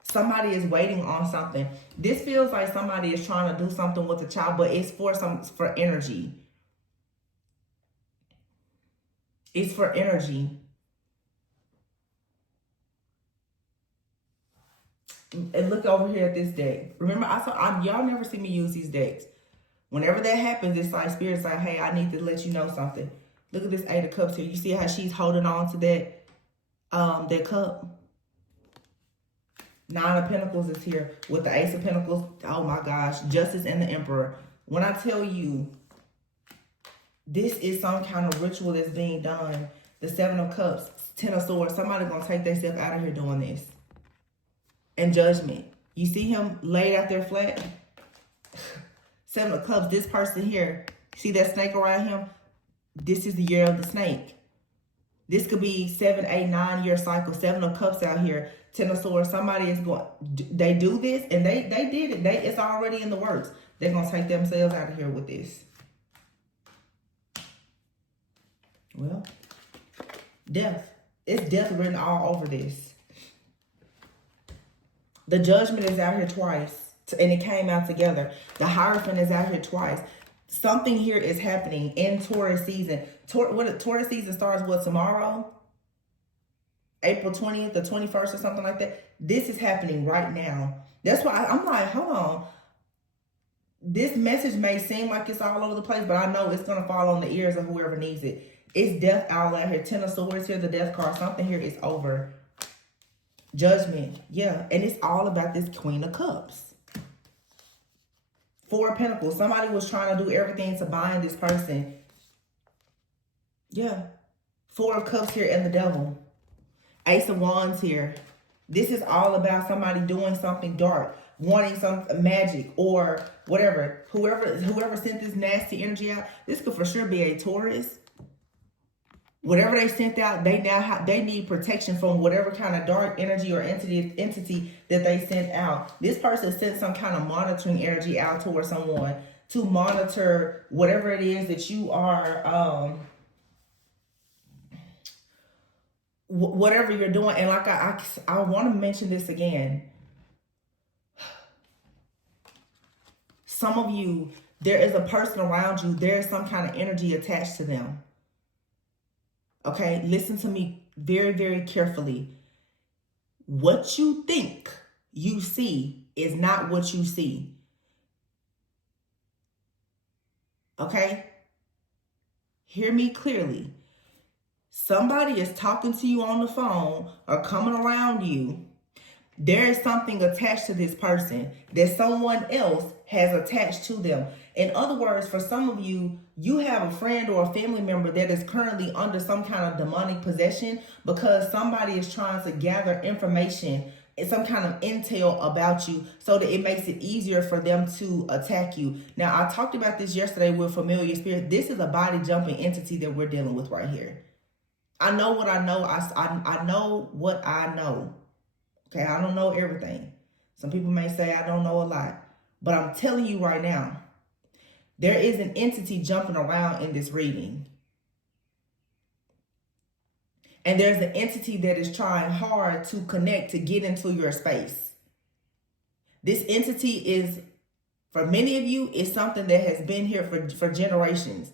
Somebody is waiting on something. This feels like somebody is trying to do something with the child, but it's for energy. It's for energy. And look over here at this deck. Remember, y'all never see me use these decks. Whenever that happens, it's like Spirit's like, hey, I need to let you know something. Look at this Eight of Cups here. You see how she's holding on to that cup? Nine of Pentacles is here with the Ace of Pentacles. Oh my gosh, Justice and the Emperor. When I tell you, this is some kind of ritual that's being done. The Seven of Cups, Ten of Swords. Somebody gonna take themselves out of here doing this. And Judgment. You see him laid out there flat? Seven of Cups. This person here, see that snake around him? This is the year of the snake. This could be 7, 8, 9 year cycle. Seven of Cups out here. Ten of Swords. Somebody is going, they do this and they did it. It's already in the works. They're going to take themselves out of here with this. Well, death. It's death written all over this. The Judgment is out here twice, and it came out together. The Hierophant is out here twice. Something here is happening in Taurus season. Taurus season starts what, tomorrow? April 20th or 21st or something like that. This is happening right now. That's why I'm like, hold on. This message may seem like it's all over the place, but I know it's going to fall on the ears of whoever needs it. It's death all out here. Ten of Swords here, the Death card. Something here is over. Judgment. Yeah. And it's all about this Queen of Cups. Four of Pentacles. Somebody was trying to do everything to bind this person. Yeah. Four of Cups here and the Devil. Ace of Wands here. This is all about somebody doing something dark, wanting some magic or whatever. Whoever sent this nasty energy out, this could for sure be a Taurus. Whatever they sent out, they need protection from whatever kind of dark energy or entity that they sent out. This person sent some kind of monitoring energy out towards someone to monitor whatever it is that you are, whatever you're doing. And like I want to mention this again. Some of you, There is a person around you. There is some kind of energy attached to them. Okay, listen to me very, very carefully. What you think you see is not what you see. Okay? Hear me clearly. Somebody is talking to you on the phone or coming around you. There is something attached to this person that someone else has attached to them. In other words, for some of you, you have a friend or a family member that is currently under some kind of demonic possession because somebody is trying to gather information and some kind of intel about you so that it makes it easier for them to attack you. Now, I talked about this yesterday with familiar spirit. This is a body jumping entity that we're dealing with right here. I know what I know. I know what I know. Okay, I don't know everything. Some people may say I don't know a lot. But I'm telling you right now, there is an entity jumping around in this reading. And there's an entity that is trying hard to connect, to get into your space. This entity is, for many of you, is something that has been here for generations.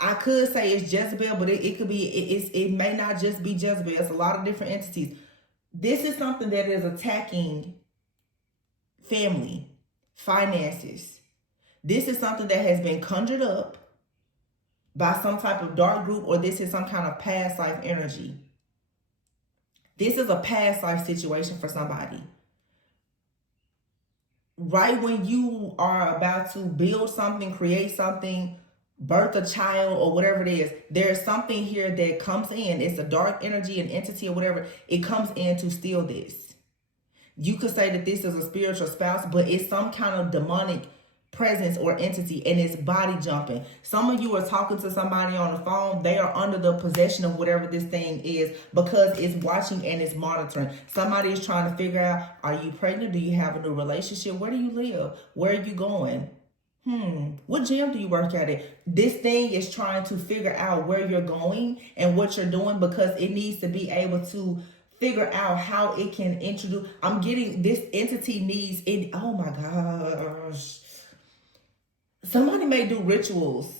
I could say it's Jezebel, but it could be, it may not just be Jezebel. It's a lot of different entities. This is something that is attacking family, finances. This is something that has been conjured up by some type of dark group, or this is some kind of past life energy. This is a past life situation for somebody. Right when you are about to build something, create something, birth a child, or whatever it is, there's something here that comes in. It's a dark energy, an entity, or whatever. It comes in to steal this. You could say that this is a spiritual spouse, but it's some kind of demonic presence or entity, and it's body jumping. Some of you are talking to somebody on the phone. They are under the possession of whatever this thing is because it's watching and it's monitoring. Somebody is trying to figure out, are you pregnant? Do you have a new relationship? Where do you live? Where are you going? What gym do you work at? This thing is trying to figure out where you're going and what you're doing because it needs to be able to figure out how it can introduce. I'm getting this entity needs it. Oh my gosh. Somebody may do rituals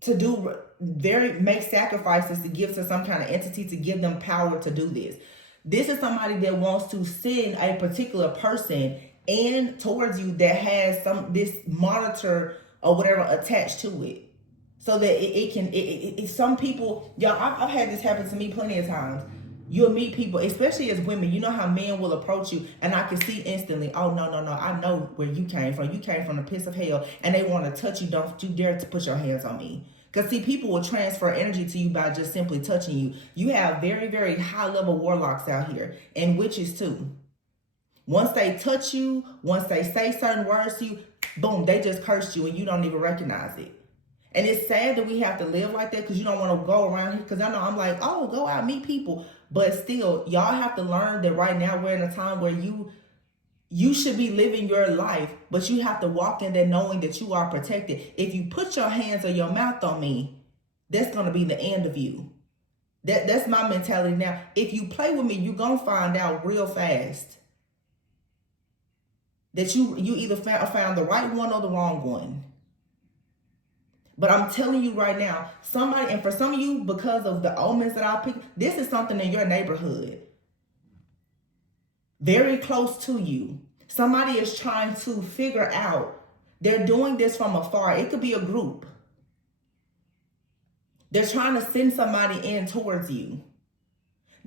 to do make sacrifices to give to some kind of entity to give them power to do this. This is somebody that wants to send a particular person and towards you that has this monitor or whatever attached to it, so that it can. Some people, y'all, I've had this happen to me plenty of times. You'll meet people, especially as women. You know how men will approach you, and I can see instantly. Oh no, I know where you came from. You came from the pits of hell, and they want to touch you. Don't you dare to put your hands on me. Because see, people will transfer energy to you by just simply touching you. You have very, very high level warlocks out here, and witches too. Once they touch you, once they say certain words to you, boom, they just cursed you and you don't even recognize it. And it's sad that we have to live like that because you don't want to go around here. Because I know I'm like, oh, go out, meet people. But still, y'all have to learn that right now we're in a time where you should be living your life, but you have to walk in there knowing that you are protected. If you put your hands or your mouth on me, that's going to be the end of you. That's my mentality now. If you play with me, you're going to find out real fast that you either found the right one or the wrong one. But I'm telling you right now, somebody, and for some of you, because of the omens that I'll pick, this is something in your neighborhood. Very close to you. Somebody is trying to figure out, they're doing this from afar. It could be a group. They're trying to send somebody in towards you.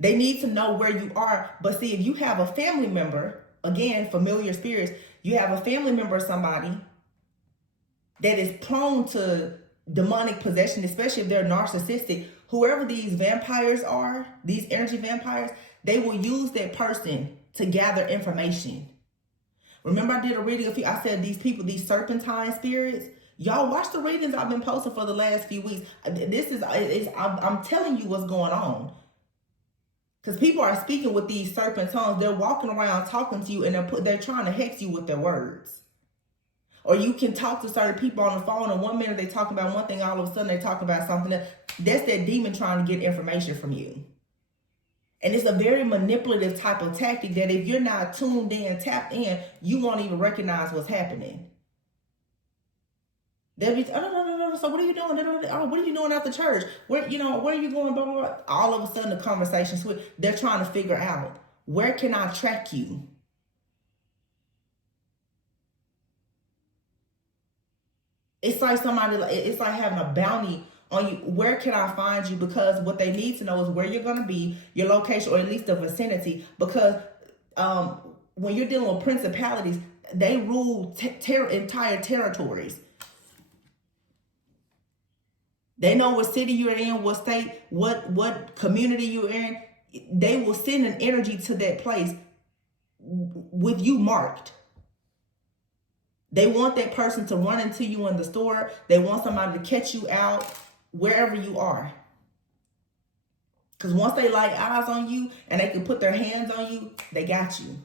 They need to know where you are. But see, if you have a family member, again, familiar spirits, you have a family member, somebody that is prone to demonic possession, especially if they're narcissistic. Whoever these vampires are, these energy vampires, they will use that person to gather information. Remember I did a reading of you, I said these people, these serpentine spirits, y'all watch the readings I've been posting for the last few weeks. I'm telling you what's going on. Because people are speaking with these serpent tongues. They're walking around talking to you and they're trying to hex you with their words. Or you can talk to certain people on the phone and 1 minute they talk about one thing, all of a sudden they talk about something else. That's that demon trying to get information from you. And it's a very manipulative type of tactic that if you're not tuned in, tapped in, you won't even recognize what's happening. They'll be, oh, no. So what are you doing? Oh, what are you doing after church? Where are you going? Blah, blah, blah. All of a sudden the conversation switch. They're trying to figure out, where can I track you? It's like it's like having a bounty on you. Where can I find you? Because what they need to know is where you're going to be, your location, or at least the vicinity. Because when you're dealing with principalities, they rule entire territories. They know what city you're in, what state, what community you're in. They will send an energy to that place with you marked. They want that person to run into you in the store. They want somebody to catch you out wherever you are. Because once they lay eyes on you and they can put their hands on you, they got you.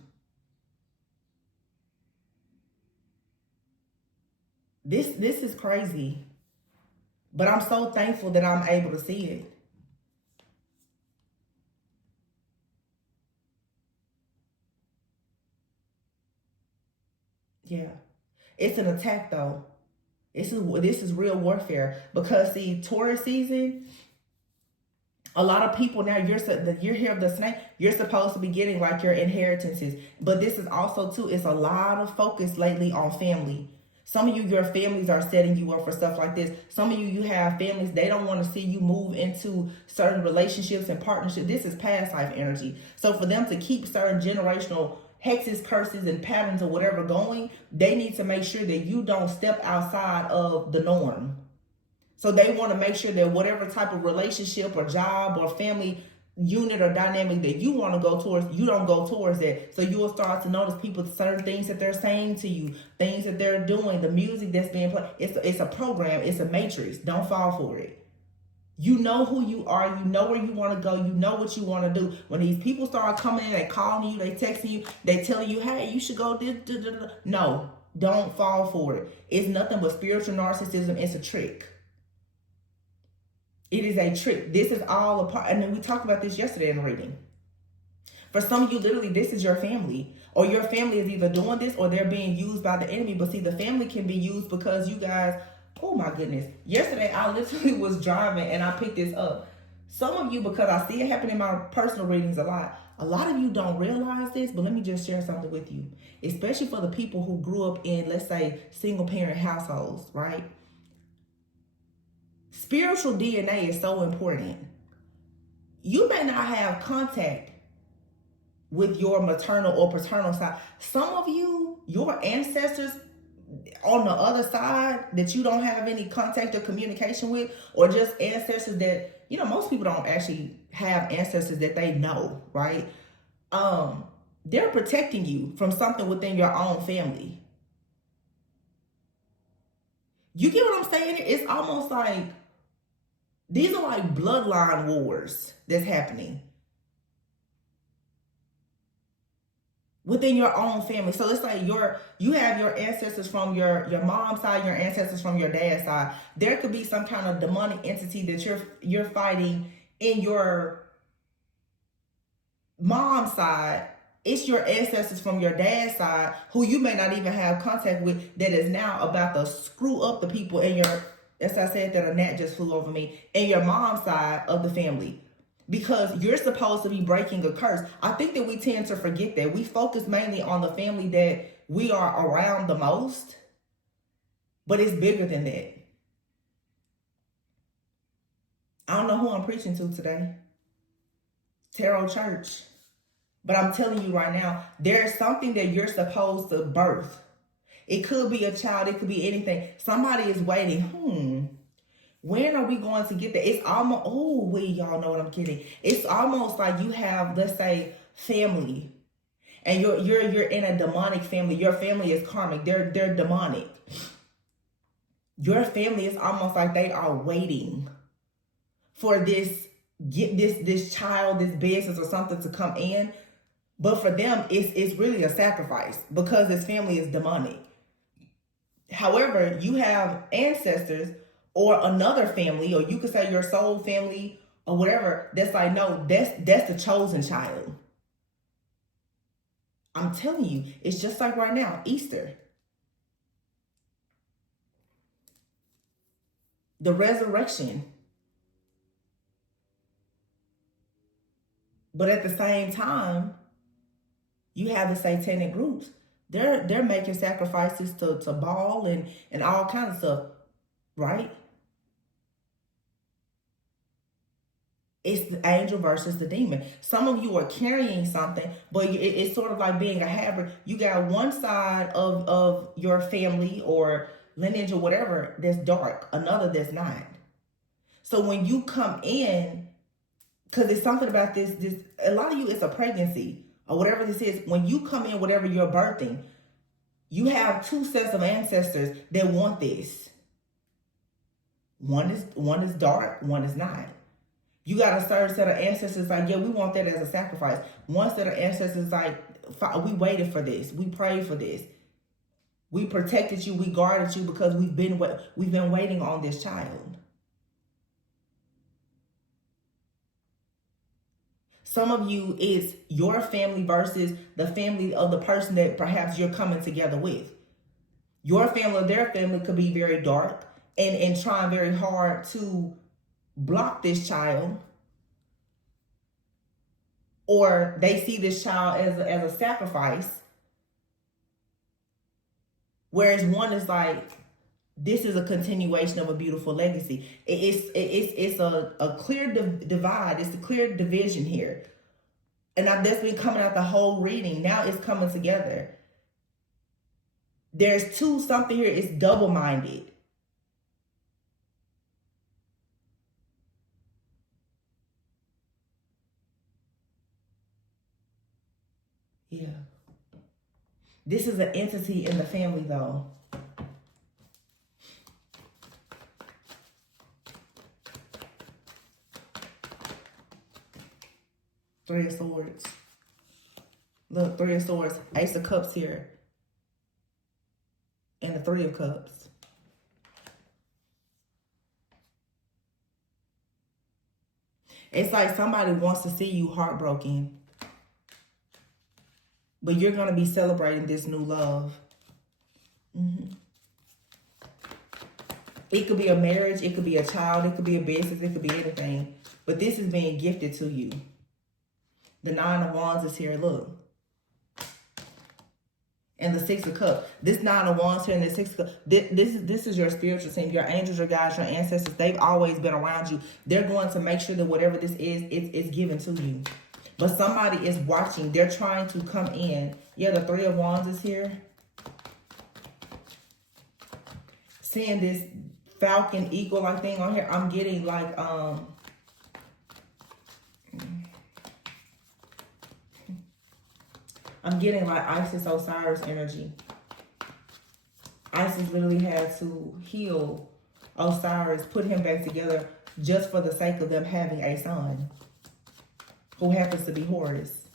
This is crazy. But I'm so thankful that I'm able to see it. Yeah. It's an attack though. This is real warfare. Because see, Taurus season, a lot of people now, you're here of the snake, you're supposed to be getting like your inheritances. But this is also too, it's a lot of focus lately on family. Some of you, your families are setting you up for stuff like this. Some of you have families, they don't want to see you move into certain relationships and partnerships. This is past life energy. So for them to keep certain generational hexes, curses, and patterns or whatever going, they need to make sure that you don't step outside of the norm. So they want to make sure that whatever type of relationship or job or family unit or dynamic that you want to go towards, you don't go towards it. So you will start to notice people, certain things that they're saying to you, things that they're doing, the music that's being played. It's a program. It's a matrix. Don't fall for it. You know who you are. You know where you want to go. You know what you want to do. When these people start coming in, they calling you, they texting you, they telling you, hey, you should go this. No, don't fall for it. It's nothing but spiritual narcissism. It's a trick. It is a trick. This is all a part. And then we talked about this yesterday in the reading. For some of you, literally, this is your family. Or your family is either doing this or they're being used by the enemy. But see, the family can be used because you guys, oh my goodness. Yesterday, I literally was driving and I picked this up. Some of you, because I see it happen in my personal readings a lot of you don't realize this, but let me just share something with you. Especially for the people who grew up in, let's say, single parent households, right? Spiritual DNA is so important. You may not have contact with your maternal or paternal side. Some of you, your ancestors on the other side that you don't have any contact or communication with, or just ancestors that, most people don't actually have ancestors that they know, right? They're protecting you from something within your own family. You get what I'm saying? It's almost like these are like bloodline wars that's happening within your own family. So it's like you have your ancestors from your mom's side, your ancestors from your dad's side. There could be some kind of demonic entity that you're fighting in your mom's side. It's your ancestors from your dad's side who you may not even have contact with that is now about to screw up the people in your, as I said, that a gnat just flew over me, and your mom's side of the family. Because you're supposed to be breaking a curse. I think that we tend to forget that. We focus mainly on the family that we are around the most. But it's bigger than that. I don't know who I'm preaching to today. Tarot Church. But I'm telling you right now, there's something that you're supposed to birth. It could be a child. It could be anything. Somebody is waiting. When are we going to get there? It's almost, y'all know what I'm kidding. It's almost like you have, let's say, family. And you're in a demonic family. Your family is karmic. They're demonic. Your family is almost like they are waiting for this child, this business or something to come in. But for them, it's really a sacrifice because this family is demonic. However, you have ancestors or another family, or you could say your soul family or whatever, that's like, no, that's the chosen child. I'm telling you, it's just like right now, Easter. The resurrection. But at the same time, you have the satanic groups. They're making sacrifices to Baal and all kinds of stuff, right? It's the angel versus the demon. Some of you are carrying something, but it's sort of like being a hybrid. You got one side of your family or lineage or whatever that's dark, another that's not. So when you come in, because it's something about this, a lot of you, it's a pregnancy or whatever this is. When you come in, whatever you're birthing, you have two sets of ancestors that want this. One is dark, one is not. You got a certain set of ancestors like, yeah, we want that as a sacrifice. One set of ancestors like, we waited for this. We prayed for this. We protected you. We guarded you because we've been waiting on this child. Some of you, is your family versus the family of the person that perhaps you're coming together with. Your family or their family could be very dark and trying very hard to block this child, or they see this child as a sacrifice, whereas one is like, this is a continuation of a beautiful legacy. It's a clear divide. It's a clear division here, and that's been coming out the whole reading. Now it's coming together. There's something here. It's double-minded. Yeah. This is an entity in the family, though. Three of Swords. Look, Three of Swords. Ace of Cups here. And the Three of Cups. It's like somebody wants to see you heartbroken. But you're going to be celebrating this new love. It could be a marriage. It could be a child. It could be a business. It could be anything. But this is being gifted to you. The Nine of Wands is here. Look. And the Six of Cups. This Nine of Wands here and the Six of Cups. This is your spiritual team. Your angels, your guides, your ancestors. They've always been around you. They're going to make sure that whatever this is, it's given to you. But somebody is watching. They're trying to come in. Yeah, the Three of Wands is here. Seeing this falcon eagle-like thing on here, I'm getting like, I'm getting like Isis Osiris energy. Isis literally had to heal Osiris, put him back together just for the sake of them having a son, who happens to be Horus.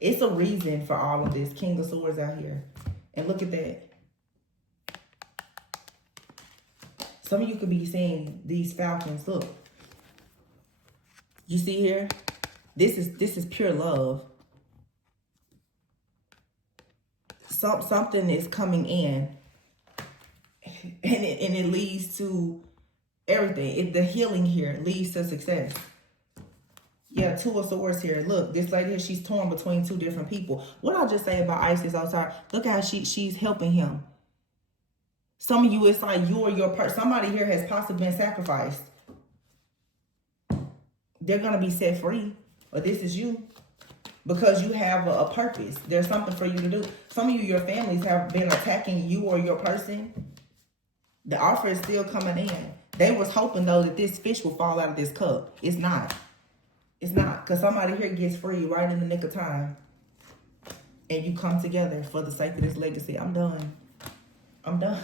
It's a reason for all of this. King of Swords out here. And look at that. Some of you could be seeing these falcons. Look. You see here? This is pure love. Something is coming in. And it leads to everything. The healing here leads to success. Yeah, Two of Swords here. Look, this lady here, she's torn between two different people. What I'll just say about Isis Osiris, look how she's helping him. Some of you, it's like you or your person. Somebody here has possibly been sacrificed. They're going to be set free. Or this is you. Because you have a purpose. There's something for you to do. Some of you, your families have been attacking you or your person. The offer is still coming in. They was hoping, though, that this fish will fall out of this cup. It's not. It's not. Because somebody here gets free right in the nick of time. And you come together for the sake of this legacy. I'm done. I'm done.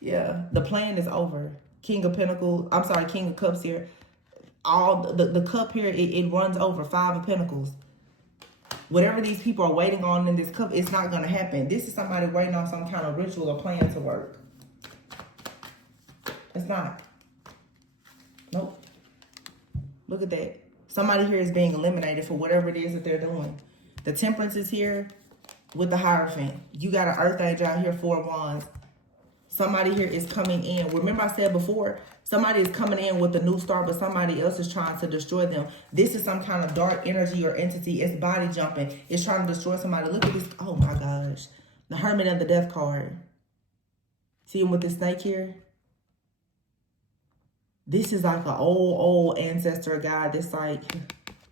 Yeah. The plan is over. King of Pentacles. I'm sorry, King of Cups here. All the cup here, it runs over. Five of Pentacles. Whatever these people are waiting on in this cup, it's not going to happen. This is somebody waiting on some kind of ritual or plan to work. It's not. Look at that. Somebody here is being eliminated for whatever it is that they're doing. The Temperance is here with the Hierophant. You got an Earth Angel out here, 4 of Wands. Somebody here is coming in. Remember I said before, somebody is coming in with a new start, but somebody else is trying to destroy them. This is some kind of dark energy or entity. It's body jumping. It's trying to destroy somebody. Look at this. Oh my gosh. The Hermit and the Death card. See him with this snake here? This is like an old ancestor guy that's like,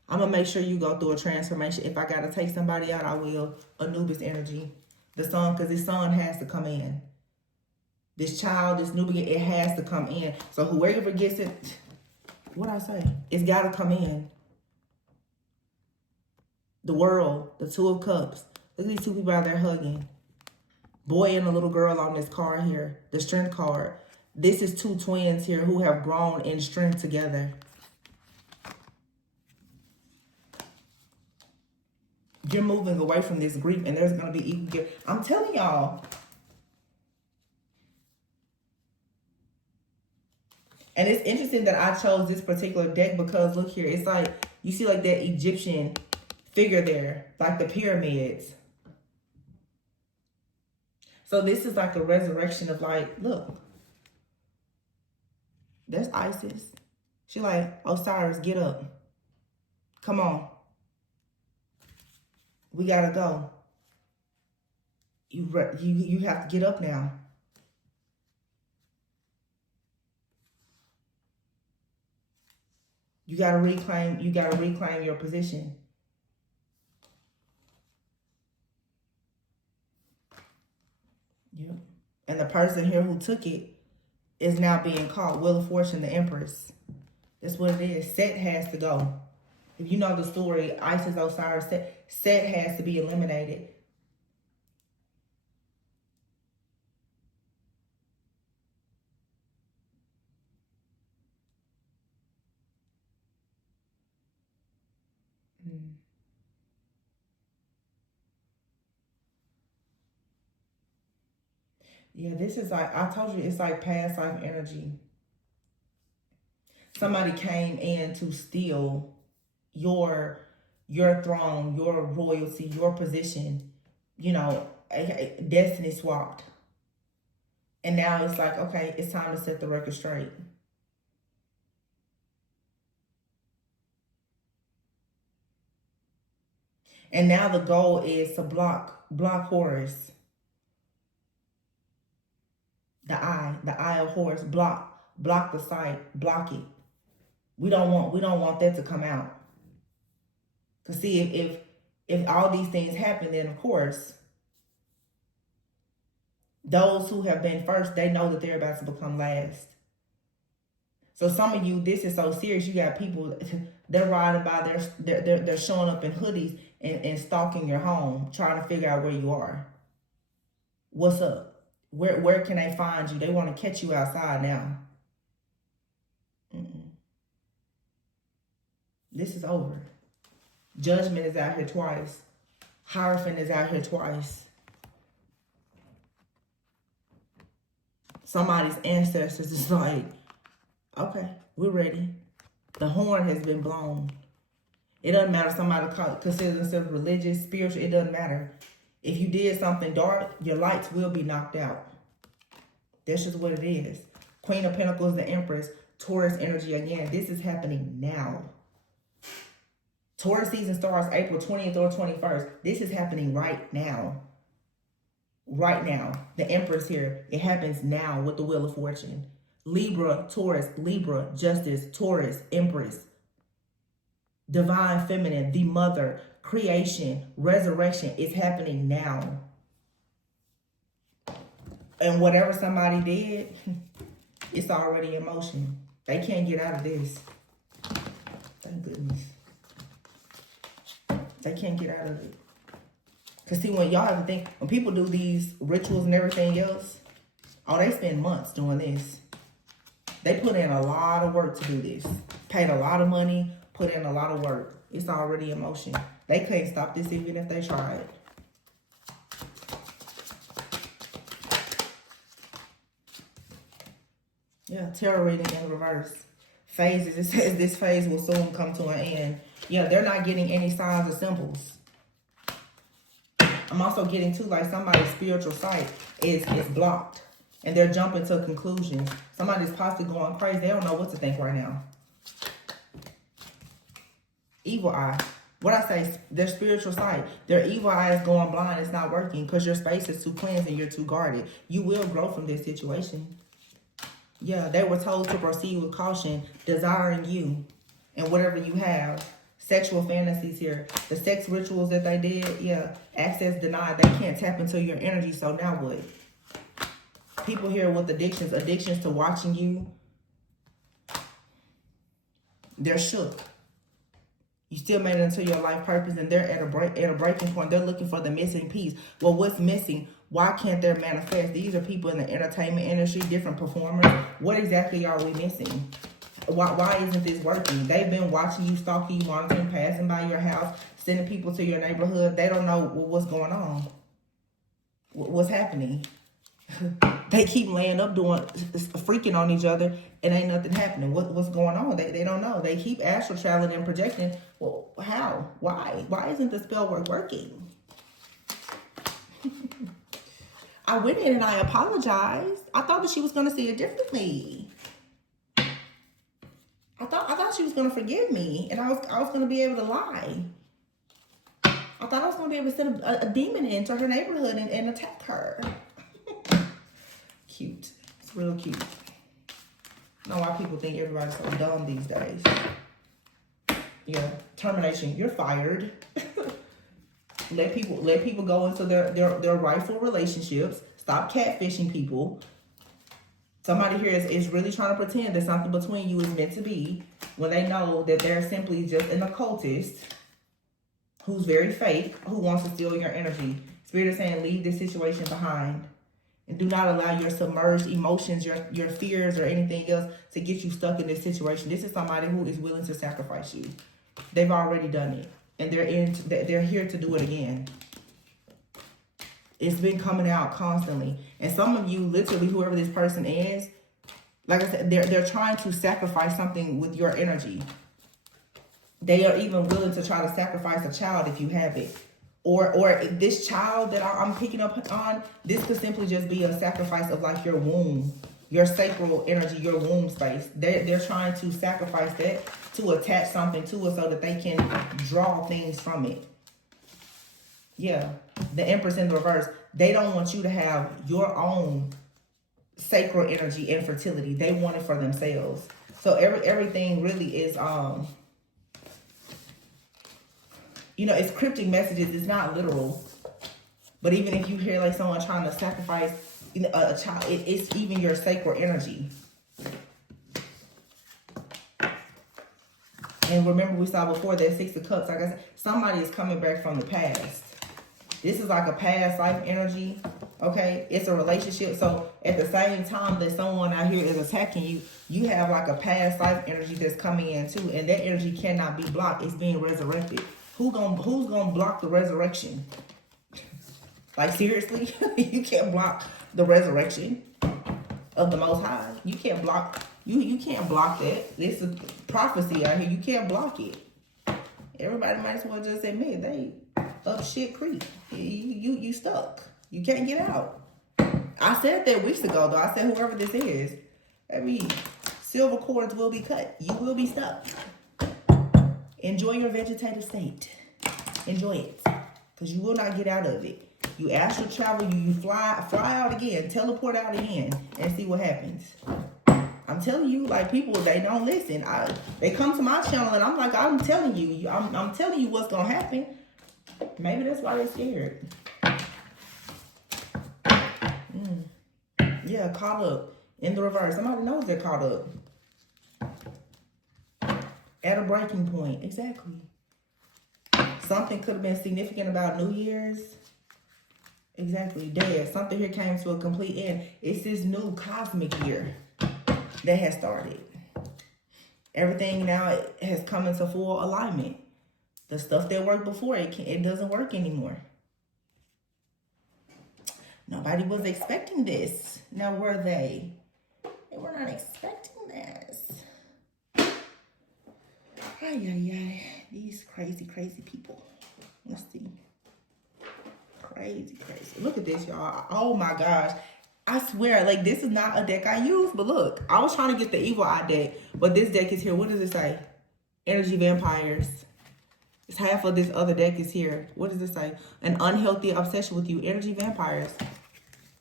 I'm going to make sure you go through a transformation. If I got to take somebody out, I will. Anubis energy. The sun, because this sun has to come in. This child, this Nubian, it has to come in. So whoever gets it, what I say? It's got to come in. The World, the Two of Cups. Look at these two people out there hugging. Boy and a little girl on this card here. The Strength card. This is 2 twins here who have grown in strength together. You're moving away from this grief, and there's going to be equal gift. I'm telling y'all. And it's interesting that I chose this particular deck because look here. It's like, you see like that Egyptian figure there. Like the pyramids. So this is like a resurrection of like, look. That's Isis. She like, Osiris, get up. Come on. We gotta go. You have to get up now. You gotta reclaim your position. Yep. And the person here who took it is now being caught. Wheel of Fortune, the Empress. That's what it is. Set has to go. If you know the story, Isis, Osiris, Set has to be eliminated. Yeah, this is like, I told you, it's like past life energy. Somebody came in to steal your throne, your royalty, your position, you know, destiny swapped. And now it's like, okay, it's time to set the record straight. And now the goal is to block Horus. The eye of Horus, block the sight, block it. We don't want that to come out. Cause see, if all these things happen, then of course, those who have been first, they know that they're about to become last. So some of you, this is so serious. You got people, they're riding by, they're showing up in hoodies and stalking your home, trying to figure out where you are. What's up? Where can they find you? They want to catch you outside now. This is over. Judgment is out here twice. Hierophant is out here twice. Somebody's ancestors is like, okay, we're ready. The horn has been blown. It doesn't matter if somebody considers themselves religious, spiritual, it doesn't matter. If you did something dark, your lights will be knocked out. That's just what it is. Queen of Pentacles, the Empress, Taurus energy again. This is happening now. Taurus season starts April 20th or 21st. This is happening right now. Right now. The Empress here. It happens now with the Wheel of Fortune. Libra, Taurus, Libra, Justice, Taurus, Empress. Divine Feminine, the Mother, creation, resurrection is happening now. And whatever somebody did, it's already in motion. They can't get out of this. Thank goodness. They can't get out of it. Because see, when y'all have to think, when people do these rituals and everything else, oh, they spend months doing this. They put in a lot of work to do this. Paid a lot of money, put in a lot of work. It's already in motion. They can't stop this even if they tried. Yeah, tarot reading in reverse. phases. It says this phase will soon come to an end. Yeah, they're not getting any signs or symbols. I'm also getting too, like, somebody's spiritual sight is blocked. And they're jumping to conclusions. Somebody's possibly going crazy. They don't know what to think right now. Evil eye. What I say, their spiritual sight. Their evil eye is going blind. It's not working because your space is too cleansed and you're too guarded. You will grow from this situation. Yeah, they were told to proceed with caution, desiring you and whatever you have. Sexual fantasies here. The sex rituals that they did, yeah, access denied. They can't tap into your energy, so now what? People here with addictions to watching you. They're shook. You still made it into your life purpose, and they're at a breaking point. They're looking for the missing piece. Well, what's missing? Why can't they manifest? These are people in the entertainment industry, different performers. What exactly are we missing? Why isn't this working? They've been watching you, stalking you, monitoring, passing by your house, sending people to your neighborhood. They don't know what's going on. What's happening? They keep laying up, freaking on each other, and ain't nothing happening. What's going on? They don't know. They keep astral traveling and projecting. Well, how? Why? Why isn't the spell work working? I went in and I apologized. I thought that she was going to see it differently. I thought she was going to forgive me, and I was going to be able to lie. I thought I was going to be able to send a demon into her neighborhood and attack her. Cute. It's real cute. I don't know why people think everybody's so dumb these days. Yeah. Termination. You're fired. Let people go into their rightful relationships. Stop catfishing people. Somebody here is really trying to pretend that something between you is meant to be when they know that they're simply just an occultist who's very fake, who wants to steal your energy. Spirit is saying, leave this situation behind. And do not allow your submerged emotions, your fears, or anything else to get you stuck in this situation. This is somebody who is willing to sacrifice you. They've already done it. And they're here to do it again. It's been coming out constantly. And some of you, literally, whoever this person is, like I said, they're trying to sacrifice something with your energy. They are even willing to try to sacrifice a child if you have it. Or this child that I'm picking up on, this could simply just be a sacrifice of, like, your womb, your sacral energy, your womb space. They're trying to sacrifice that to attach something to it so that they can draw things from it. Yeah, the Empress in the reverse. They don't want you to have your own sacral energy and fertility. They want it for themselves. So everything really is you know, it's cryptic messages. It's not literal. But even if you hear, like, someone trying to sacrifice a child, it's even your sacral energy. And remember, we saw before that Six of Cups. Like I said, somebody is coming back from the past. This is like a past life energy. Okay? It's a relationship. So at the same time that someone out here is attacking you, you have like a past life energy that's coming in too. And that energy cannot be blocked. It's being resurrected. Who's gonna block the resurrection? Like, seriously? You can't block the resurrection of the Most High. You can't block you can't block that. This is prophecy out here. You can't block it. Everybody might as well just admit they up shit creek. You stuck. You can't get out. I said that weeks ago though. I said whoever this is, silver cords will be cut. You will be stuck. Enjoy your vegetative state. Enjoy it. Because you will not get out of it. You astral travel, you fly out again, teleport out again, and see what happens. I'm telling you, like, people, they don't listen. They come to my channel and I'm like, I'm telling you, I'm telling you what's going to happen. Maybe that's why they're scared. Yeah, caught up. In the reverse. Somebody knows they're caught up. At a breaking point. Exactly. Something could have been significant about New Year's. Exactly. Dead. Something here came to a complete end. It's this new cosmic year that has started. Everything now has come into full alignment. The stuff that worked before, it doesn't work anymore. Nobody was expecting this. Now, were they? They were not expecting this. Ay, ay, ay. These crazy, crazy people. Let's see. Crazy, crazy. Look at this, y'all. Oh my gosh. I swear, like, this is not a deck I use, but look, I was trying to get the Evil Eye deck, but this deck is here. What does it say? Energy vampires. It's half of this other deck is here. What does it say? An unhealthy obsession with you. Energy vampires.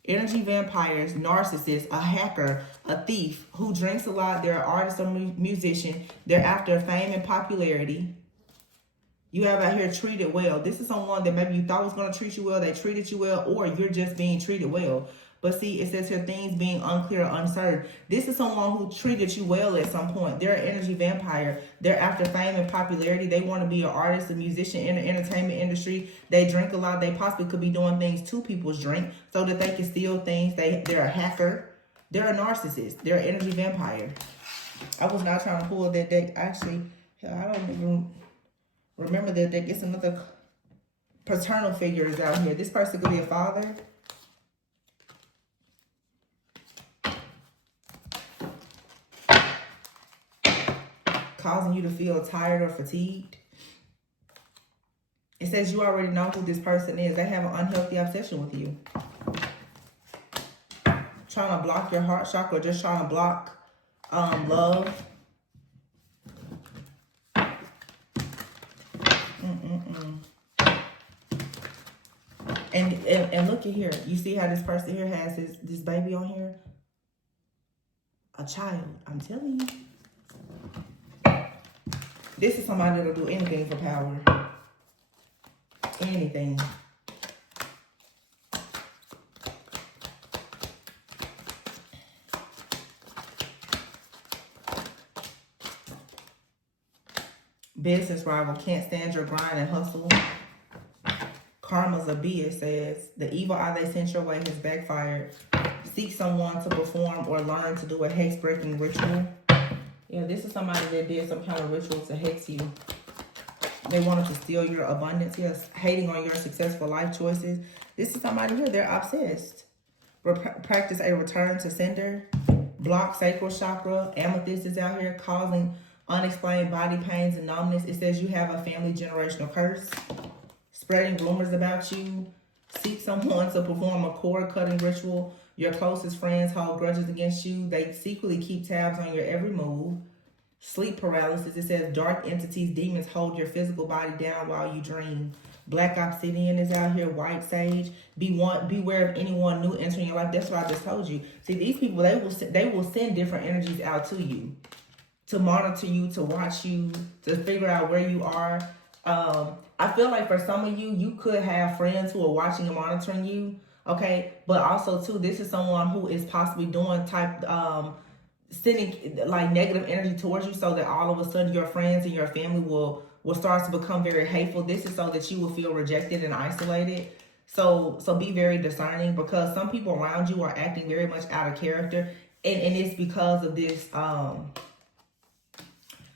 Energy vampires, narcissist, a hacker, a thief who drinks a lot. They're an artist or musician. They're after fame and popularity. You have out here treated well. This is someone that maybe you thought was going to treat you well. They treated you well, or you're just being treated well. But see, it says here things being unclear, uncertain. This is someone who treated you well at some point. They're an energy vampire. They're after fame and popularity. They want to be an artist, a musician in the entertainment industry. They drink a lot. They possibly could be doing things to people's drink so that they can steal things. They're a hacker. They're a narcissist. They're an energy vampire. I was not trying to pull that deck. Actually, I don't even remember that deck. It's another paternal figures out here. This person could be a father. Causing you to feel tired or fatigued. It says you already know who this person is. They have an unhealthy obsession with you. Trying to block your heart chakra, or just trying to block love. And look at here. You see how this person here has this baby on here? A child. I'm telling you. This is somebody that'll do anything for power. Anything. Business rival, can't stand your grind and hustle. Karma's a B, it says. The evil eye they sent your way has backfired. Seek someone to perform or learn to do a hex-breaking ritual. Yeah, this is somebody that did some kind of ritual to hex you. They wanted to steal your abundance. Yes, hating on your successful life choices. This is somebody here, they're obsessed. Practice a return to sender. Block sacral chakra. Amethyst is out here causing unexplained body pains and numbness. It says you have a family generational curse. Spreading rumors about you. Seek someone to perform a cord cutting ritual. Your closest friends hold grudges against you. They secretly keep tabs on your every move. Sleep paralysis. It says dark entities, demons hold your physical body down while you dream. Black obsidian is out here. White sage. Beware of anyone new entering your life. That's what I just told you. See, these people, they will send different energies out to you. To monitor you, to watch you, to figure out where you are. I feel like for some of you, you could have friends who are watching and monitoring you. Okay, but also too, this is someone who is possibly doing sending like negative energy towards you, so that all of a sudden your friends and your family will start to become very hateful. This is so that you will feel rejected and isolated. So be very discerning, because some people around you are acting very much out of character, and it's because of this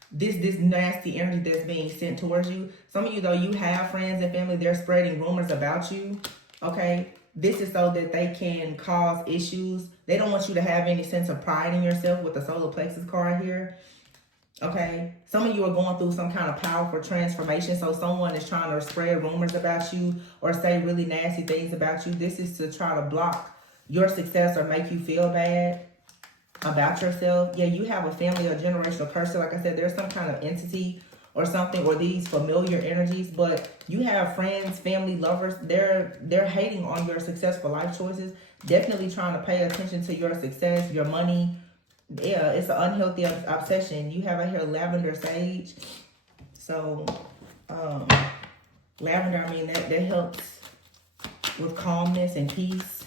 this nasty energy that's being sent towards you. Some of you, though, you have friends and family, they're spreading rumors about you. Okay, this is so that they can cause issues. They don't want you to have any sense of pride in yourself with the solar plexus card here. Okay, some of you are going through some kind of powerful transformation. So someone is trying to spread rumors about you or say really nasty things about you. This is to try to block your success or make you feel bad about yourself. Yeah, you have a family or generational curse. So like I said, there's some kind of entity or something, or these familiar energies, but you have friends, family, lovers, they're hating on your successful life choices, definitely trying to pay attention to your success, your money. Yeah, it's an unhealthy obsession. You have out here lavender sage. So lavender, I mean, that helps with calmness and peace.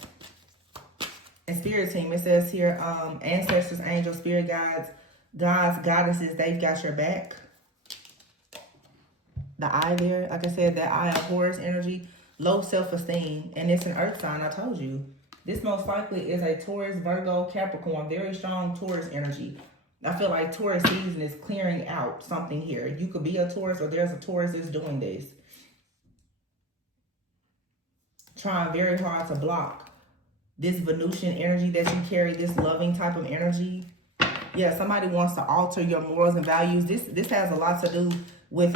And spirit team, it says here, ancestors, angels, spirit guides, gods, goddesses, they've got your back. The eye there, like I said, that eye of Horus energy, low self-esteem, and it's an earth sign, I told you. This most likely is a Taurus, Virgo, Capricorn, very strong Taurus energy. I feel like Taurus season is clearing out something here. You could be a Taurus, or there's a Taurus that's doing this. Trying very hard to block this Venusian energy that you carry, this loving type of energy. Yeah, somebody wants to alter your morals and values. This has a lot to do with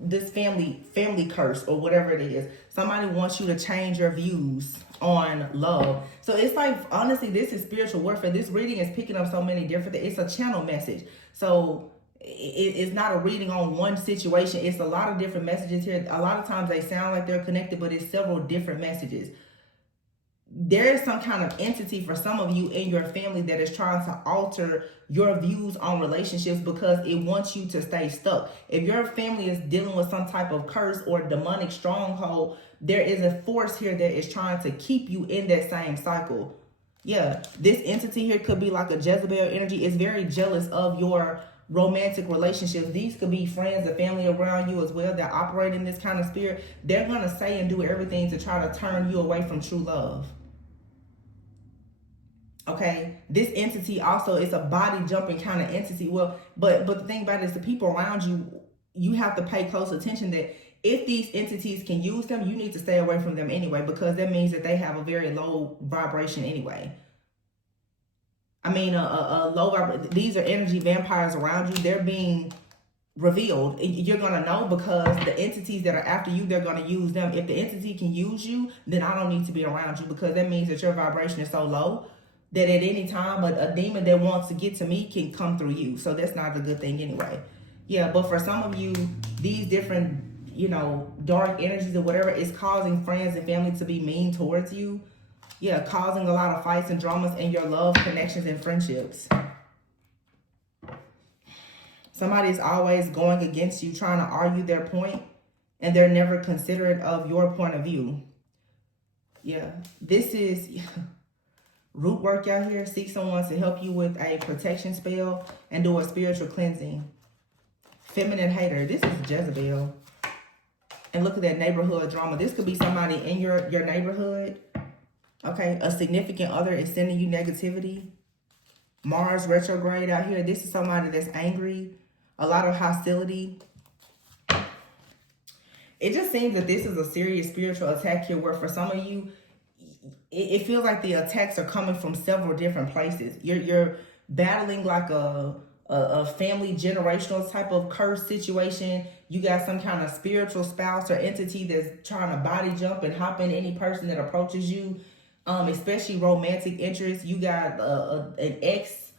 this family curse or whatever it is. Somebody wants you to change your views on love. So it's like, honestly, this is spiritual warfare. This reading is picking up so many different things. It's a channel message. So it's not a reading on one situation. It's a lot of different messages here. A lot of times they sound like they're connected, but it's several different messages. There is some kind of entity for some of you in your family that is trying to alter your views on relationships because it wants you to stay stuck. If your family is dealing with some type of curse or demonic stronghold, there is a force here that is trying to keep you in that same cycle. Yeah, this entity here could be like a Jezebel energy. It's very jealous of your romantic relationships. These could be friends and family around you as well that operate in this kind of spirit. They're going to say and do everything to try to turn you away from true love. Okay, this entity also is a body jumping kind of entity. Well, but the thing about it is the people around you, you have to pay close attention that if these entities can use them, you need to stay away from them anyway, because that means that they have a very low vibration anyway. I mean, a low vibration. These are energy vampires around you. They're being revealed. You're going to know because the entities that are after you, they're going to use them. If the entity can use you, then I don't need to be around you, because that means that your vibration is so low that at any time a demon that wants to get to me can come through you. So that's not a good thing anyway. Yeah, but for some of you, these different, dark energies or whatever is causing friends and family to be mean towards you. Yeah, causing a lot of fights and dramas in your love, connections, and friendships. Somebody is always going against you, trying to argue their point, and they're never considerate of your point of view. Yeah, this is root work out here. Seek someone to help you with a protection spell and do a spiritual cleansing. Feminine hater. This is Jezebel. And look at that neighborhood drama. This could be somebody in your neighborhood. Okay, a significant other is sending you negativity. Mars retrograde out here. This is somebody that's angry. A lot of hostility. It just seems that this is a serious spiritual attack here, where for some of you, it feels like the attacks are coming from several different places. You're battling like a family generational type of curse situation. You got some kind of spiritual spouse or entity that's trying to body jump and hop in any person that approaches you, especially romantic interest. You got an ex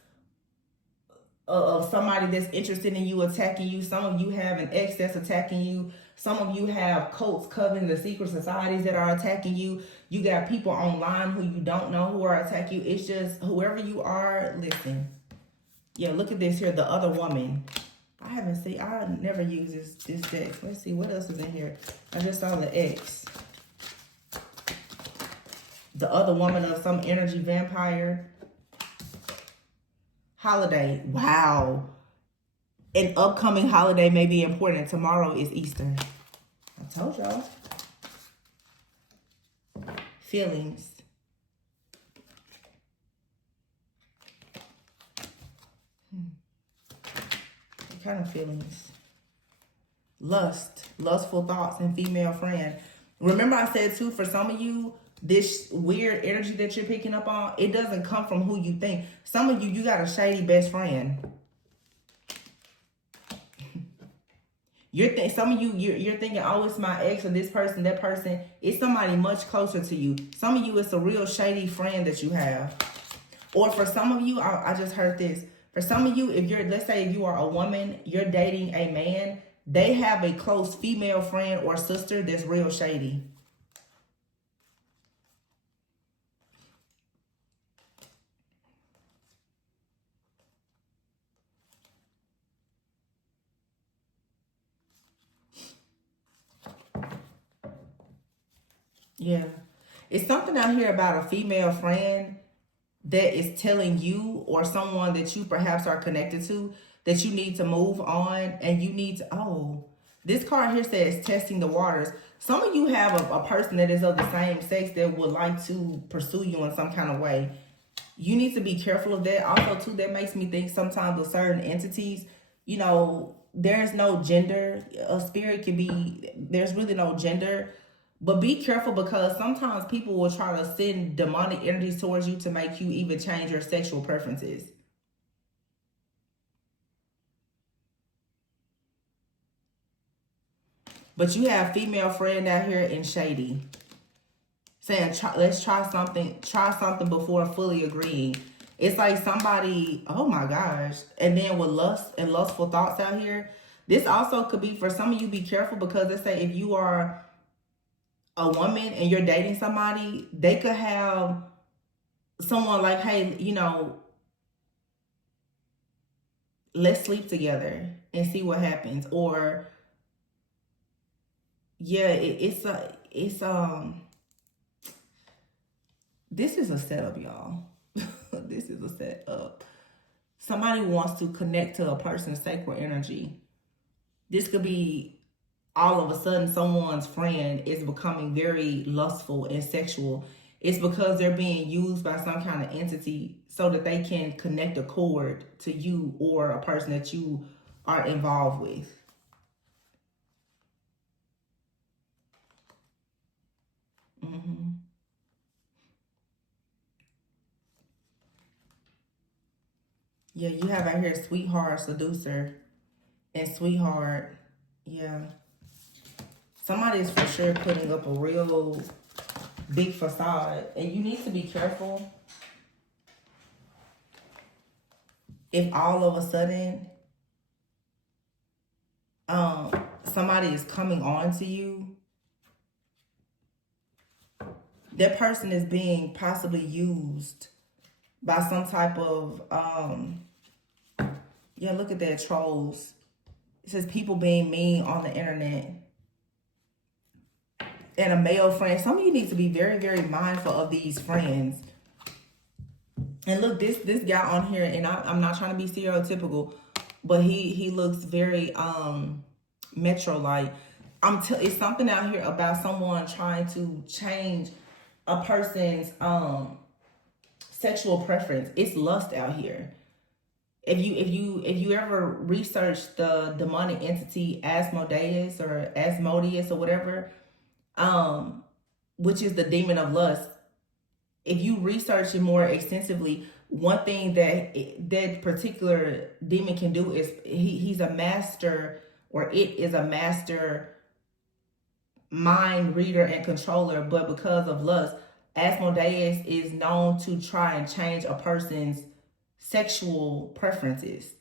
of somebody that's interested in you attacking you. Some of you have an ex that's attacking you. Some of you have cults, covens, and secret societies that are attacking you. You got people online who you don't know who are attacking you. It's just whoever you are, listen. Yeah, look at this here, the other woman. I never used this deck. Let's see, what else is in here? I just saw the X. The other woman of some energy vampire. Holiday. Wow. An upcoming holiday may be important. Tomorrow is Easter. I told y'all. Feelings. What kind of feelings? Lust. Lustful thoughts and female friend. Remember I said too, for some of you, this weird energy that you're picking up on, it doesn't come from who you think. Some of you, you got a shady best friend. Some of you, you're thinking, oh, it's my ex or this person, that person. It's somebody much closer to you. Some of you, it's a real shady friend that you have. Or for some of you, I just heard this. For some of you, let's say if you are a woman, you're dating a man, they have a close female friend or sister that's real shady. Yeah. It's something out here about a female friend that is telling you or someone that you perhaps are connected to that you need to move on and you need to, this card here says testing the waters. Some of you have a person that is of the same sex that would like to pursue you in some kind of way. You need to be careful of that. Also, too, that makes me think sometimes with certain entities, there's no gender. A spirit can be, there's really no gender. But be careful, because sometimes people will try to send demonic energies towards you to make you even change your sexual preferences. But you have female friend out here in shady, saying, let's try something before fully agreeing. It's like somebody, oh my gosh. And then with lust and lustful thoughts out here, this also could be for some of you. Be careful, because let's say if you are a woman and you're dating somebody, they could have someone like, hey, you know, let's sleep together and see what happens. Or yeah, it's this is a setup, y'all. This is a setup. Somebody wants to connect to a person's sacral energy. This could be all of a sudden someone's friend is becoming very lustful and sexual. It's because they're being used by some kind of entity so that they can connect a cord to you or a person that you are involved with. Yeah, you have out here sweetheart, seducer, and sweetheart. Yeah. Somebody is for sure putting up a real big facade. And you need to be careful if all of a sudden somebody is coming on to you. That person is being possibly used by some type of yeah, look at that, trolls. It says people being mean on the internet. And a male friend. Some of you need to be very, very mindful of these friends. And look, this guy on here, and I'm not trying to be stereotypical, but he looks very metro-like. It's something out here about someone trying to change a person's sexual preference. It's lust out here. If you ever research the demonic entity Asmodeus or Asmodeus or whatever, which is the demon of lust, if you research it more extensively, one thing that particular demon can do is he's a master, or it is a master mind reader and controller. But because of lust, Asmodeus is known to try and change a person's sexual preferences.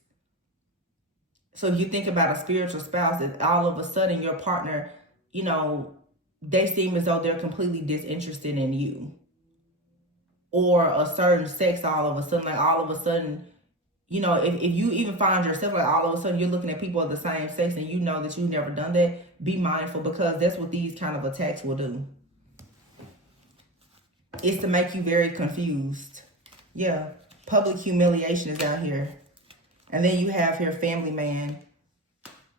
So if you think about a spiritual spouse, if all of a sudden your partner, you know, they seem as though they're completely disinterested in you, or a certain sex, all of a sudden, like all of a sudden, you know, if you even find yourself like all of a sudden you're looking at people of the same sex and you know that you've never done that, be mindful, because that's what these kind of attacks will do. It's to make you very confused. Yeah, public humiliation is out here. And then you have here family man,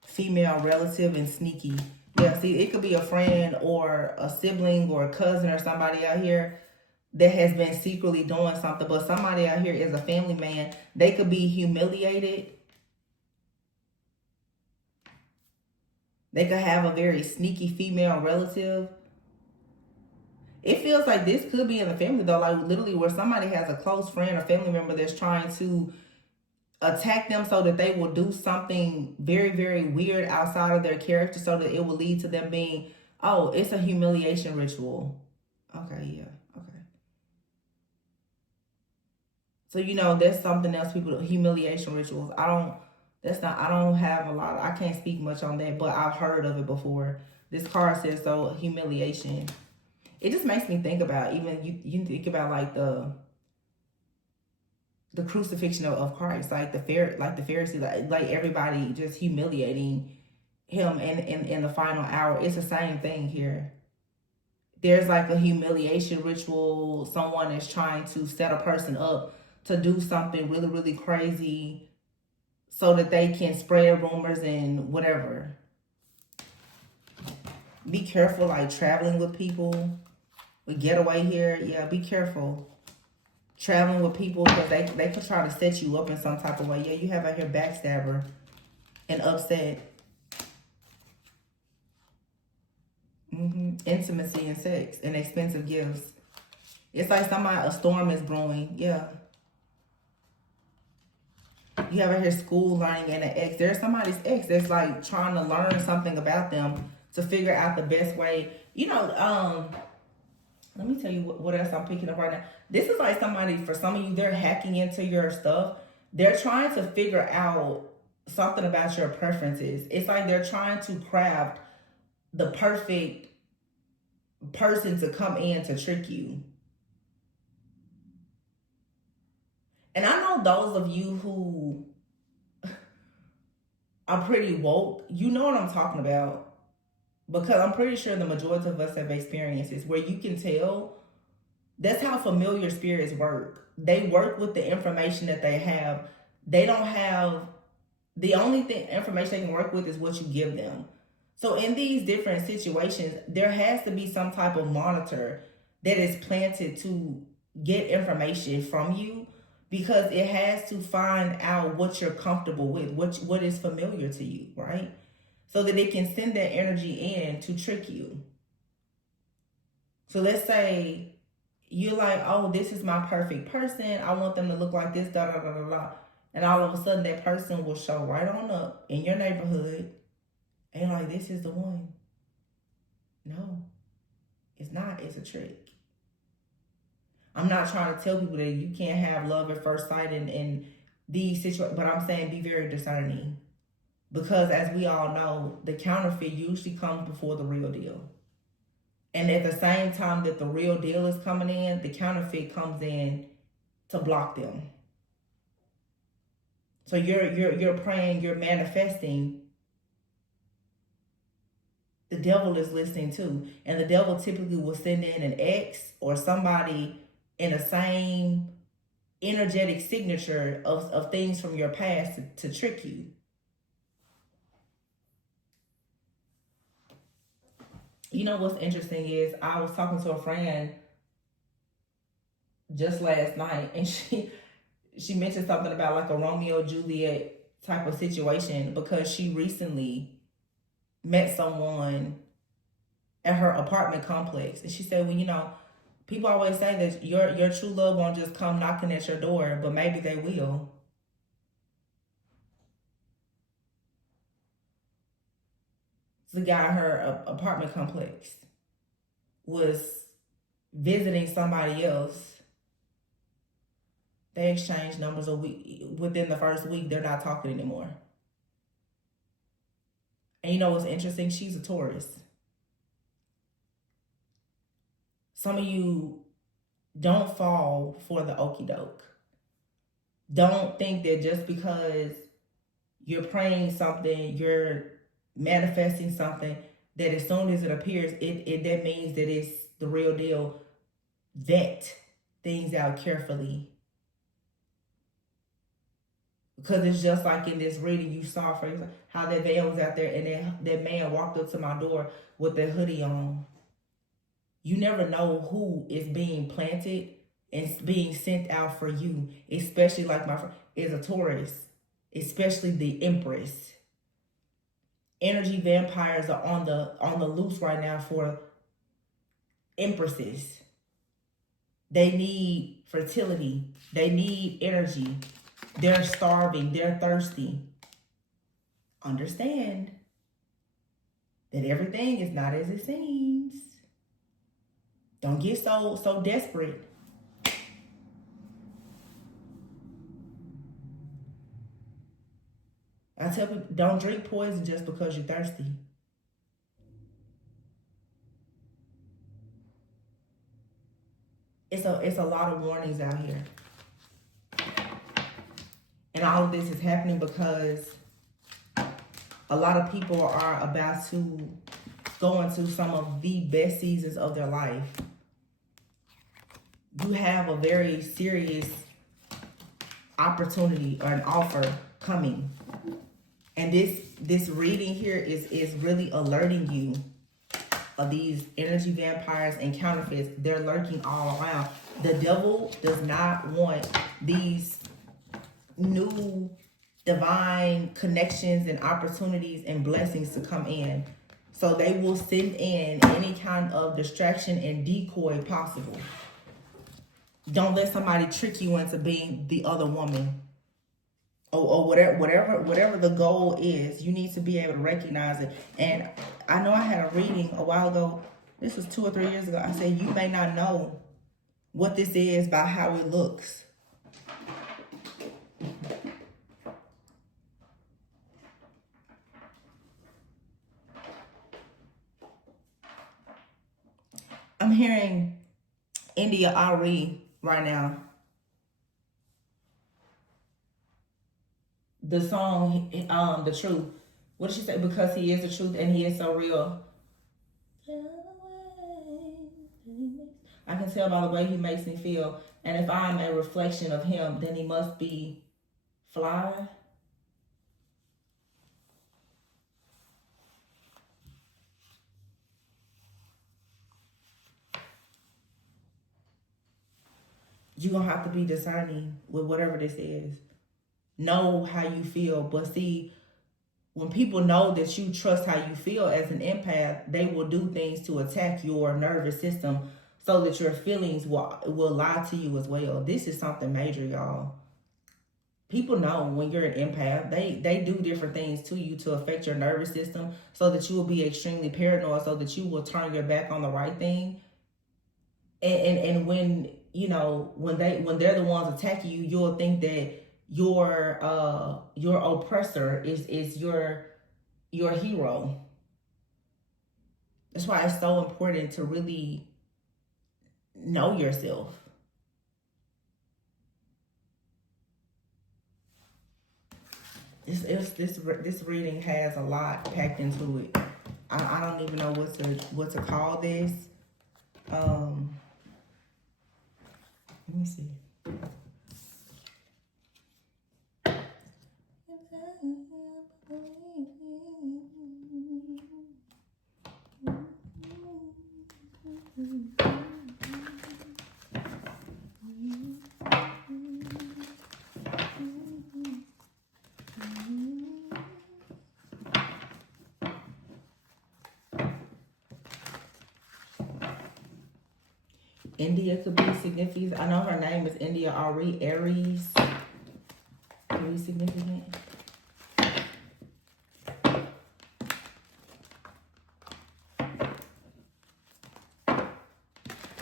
female relative, and sneaky. Yeah, see, it could be a friend or a sibling or a cousin or somebody out here that has been secretly doing something. But somebody out here is a family man. They could be humiliated. They could have a very sneaky female relative. It feels like this could be in the family, though, like literally where somebody has a close friend or family member that's trying to attack them so that they will do something very, very weird outside of their character, so that it will lead to them being, oh, it's a humiliation ritual. Okay, yeah, okay. So, you know, that's something else, people, humiliation rituals. I don't have a lot, I can't speak much on that, but I've heard of it before. This card says, so, humiliation. It just makes me think about, even you think about like the crucifixion of Christ, like the Pharisees, like everybody just humiliating him in the final hour. It's the same thing here. There's like a humiliation ritual. Someone is trying to set a person up to do something really, really crazy so that they can spread rumors and whatever. Be careful, like traveling with people. We get away here. Yeah, be careful. Traveling with people, because they could try to set you up in some type of way. Yeah, you have out here backstabber and upset. Intimacy and sex and expensive gifts. It's like a storm is brewing. Yeah. You ever hear school learning and an ex? There's somebody's ex that's like trying to learn something about them to figure out the best way. You know, let me tell you what else I'm picking up right now. This is like somebody, for some of you, they're hacking into your stuff. They're trying to figure out something about your preferences. It's like they're trying to craft the perfect person to come in to trick you. And I know those of you who are pretty woke, you know what I'm talking about. Because I'm pretty sure the majority of us have experiences where you can tell that's how familiar spirits work. They work with the information that they have. They don't have, the only information they can work with is what you give them. So in these different situations, there has to be some type of monitor that is planted to get information from you, because it has to find out what you're comfortable with, what is familiar to you, right? So that it can send that energy in to trick you. So let's say you're like, oh, this is my perfect person. I want them to look like this, da da da da da. And all of a sudden that person will show right on up in your neighborhood. And you're like, this is the one. No, it's not. It's a trick. I'm not trying to tell people that you can't have love at first sight in these situations, but I'm saying be very discerning. Because as we all know, the counterfeit usually comes before the real deal. And at the same time that the real deal is coming in, the counterfeit comes in to block them. So you're praying, you're manifesting. The devil is listening too. And the devil typically will send in an ex or somebody in the same energetic signature of things from your past to trick you. You know what's interesting is I was talking to a friend just last night, and she mentioned something about like a Romeo Juliet type of situation, because she recently met someone at her apartment complex, and she said, well, you know, people always say that your true love won't just come knocking at your door, but maybe they will. The guy at her apartment complex was visiting somebody else. They exchanged numbers a week. Within the first week, they're not talking anymore. And you know what's interesting? She's a Taurus. Some of you don't fall for the okie doke. Don't think that just because you're praying something, you're manifesting something, that as soon as it appears, that means that it's the real deal. Vet things out carefully. Because it's just like in this reading you saw, for example, how that van was out there and that man walked up to my door with that hoodie on. You never know who is being planted and being sent out for you, especially like my friend is a Taurus, especially the Empress. Energy vampires are on the loose right now for empresses. They need fertility. They need energy. They're starving. They're thirsty. Understand that everything is not as it seems. Don't get so desperate. I tell people, don't drink poison just because you're thirsty. It's a lot of warnings out here. And all of this is happening because a lot of people are about to go into some of the best seasons of their life. You have a very serious opportunity or an offer coming. And this reading here is really alerting you of these energy vampires and counterfeits. They're lurking all around. The devil does not want these new divine connections and opportunities and blessings to come in. So they will send in any kind of distraction and decoy possible. Don't let somebody trick you into being the other woman. Or whatever the goal is, you need to be able to recognize it. And I know I had a reading a while ago. This was 2 or 3 years ago. I said, you may not know what this is by how it looks. I'm hearing India Ari right now. The song, The Truth. What did she say? Because he is the truth and he is so real. I can tell by the way he makes me feel. And if I'm a reflection of him, then he must be fly. You're going to have to be discerning with whatever this is. Know how you feel. But see, when people know that you trust how you feel as an empath, they will do things to attack your nervous system so that your feelings will lie to you as well. This is something major, y'all. People know when you're an empath, they do different things to you to affect your nervous system so that you will be extremely paranoid, so that you will turn your back on the right thing. And when, you know, when they're the ones attacking you, you'll think that your oppressor is your hero. That's why it's so important to really know yourself. This reading has a lot packed into it. I don't even know what to call this. Let me see. India could be significant. I know her name is India Ari, Aries. Could be significant.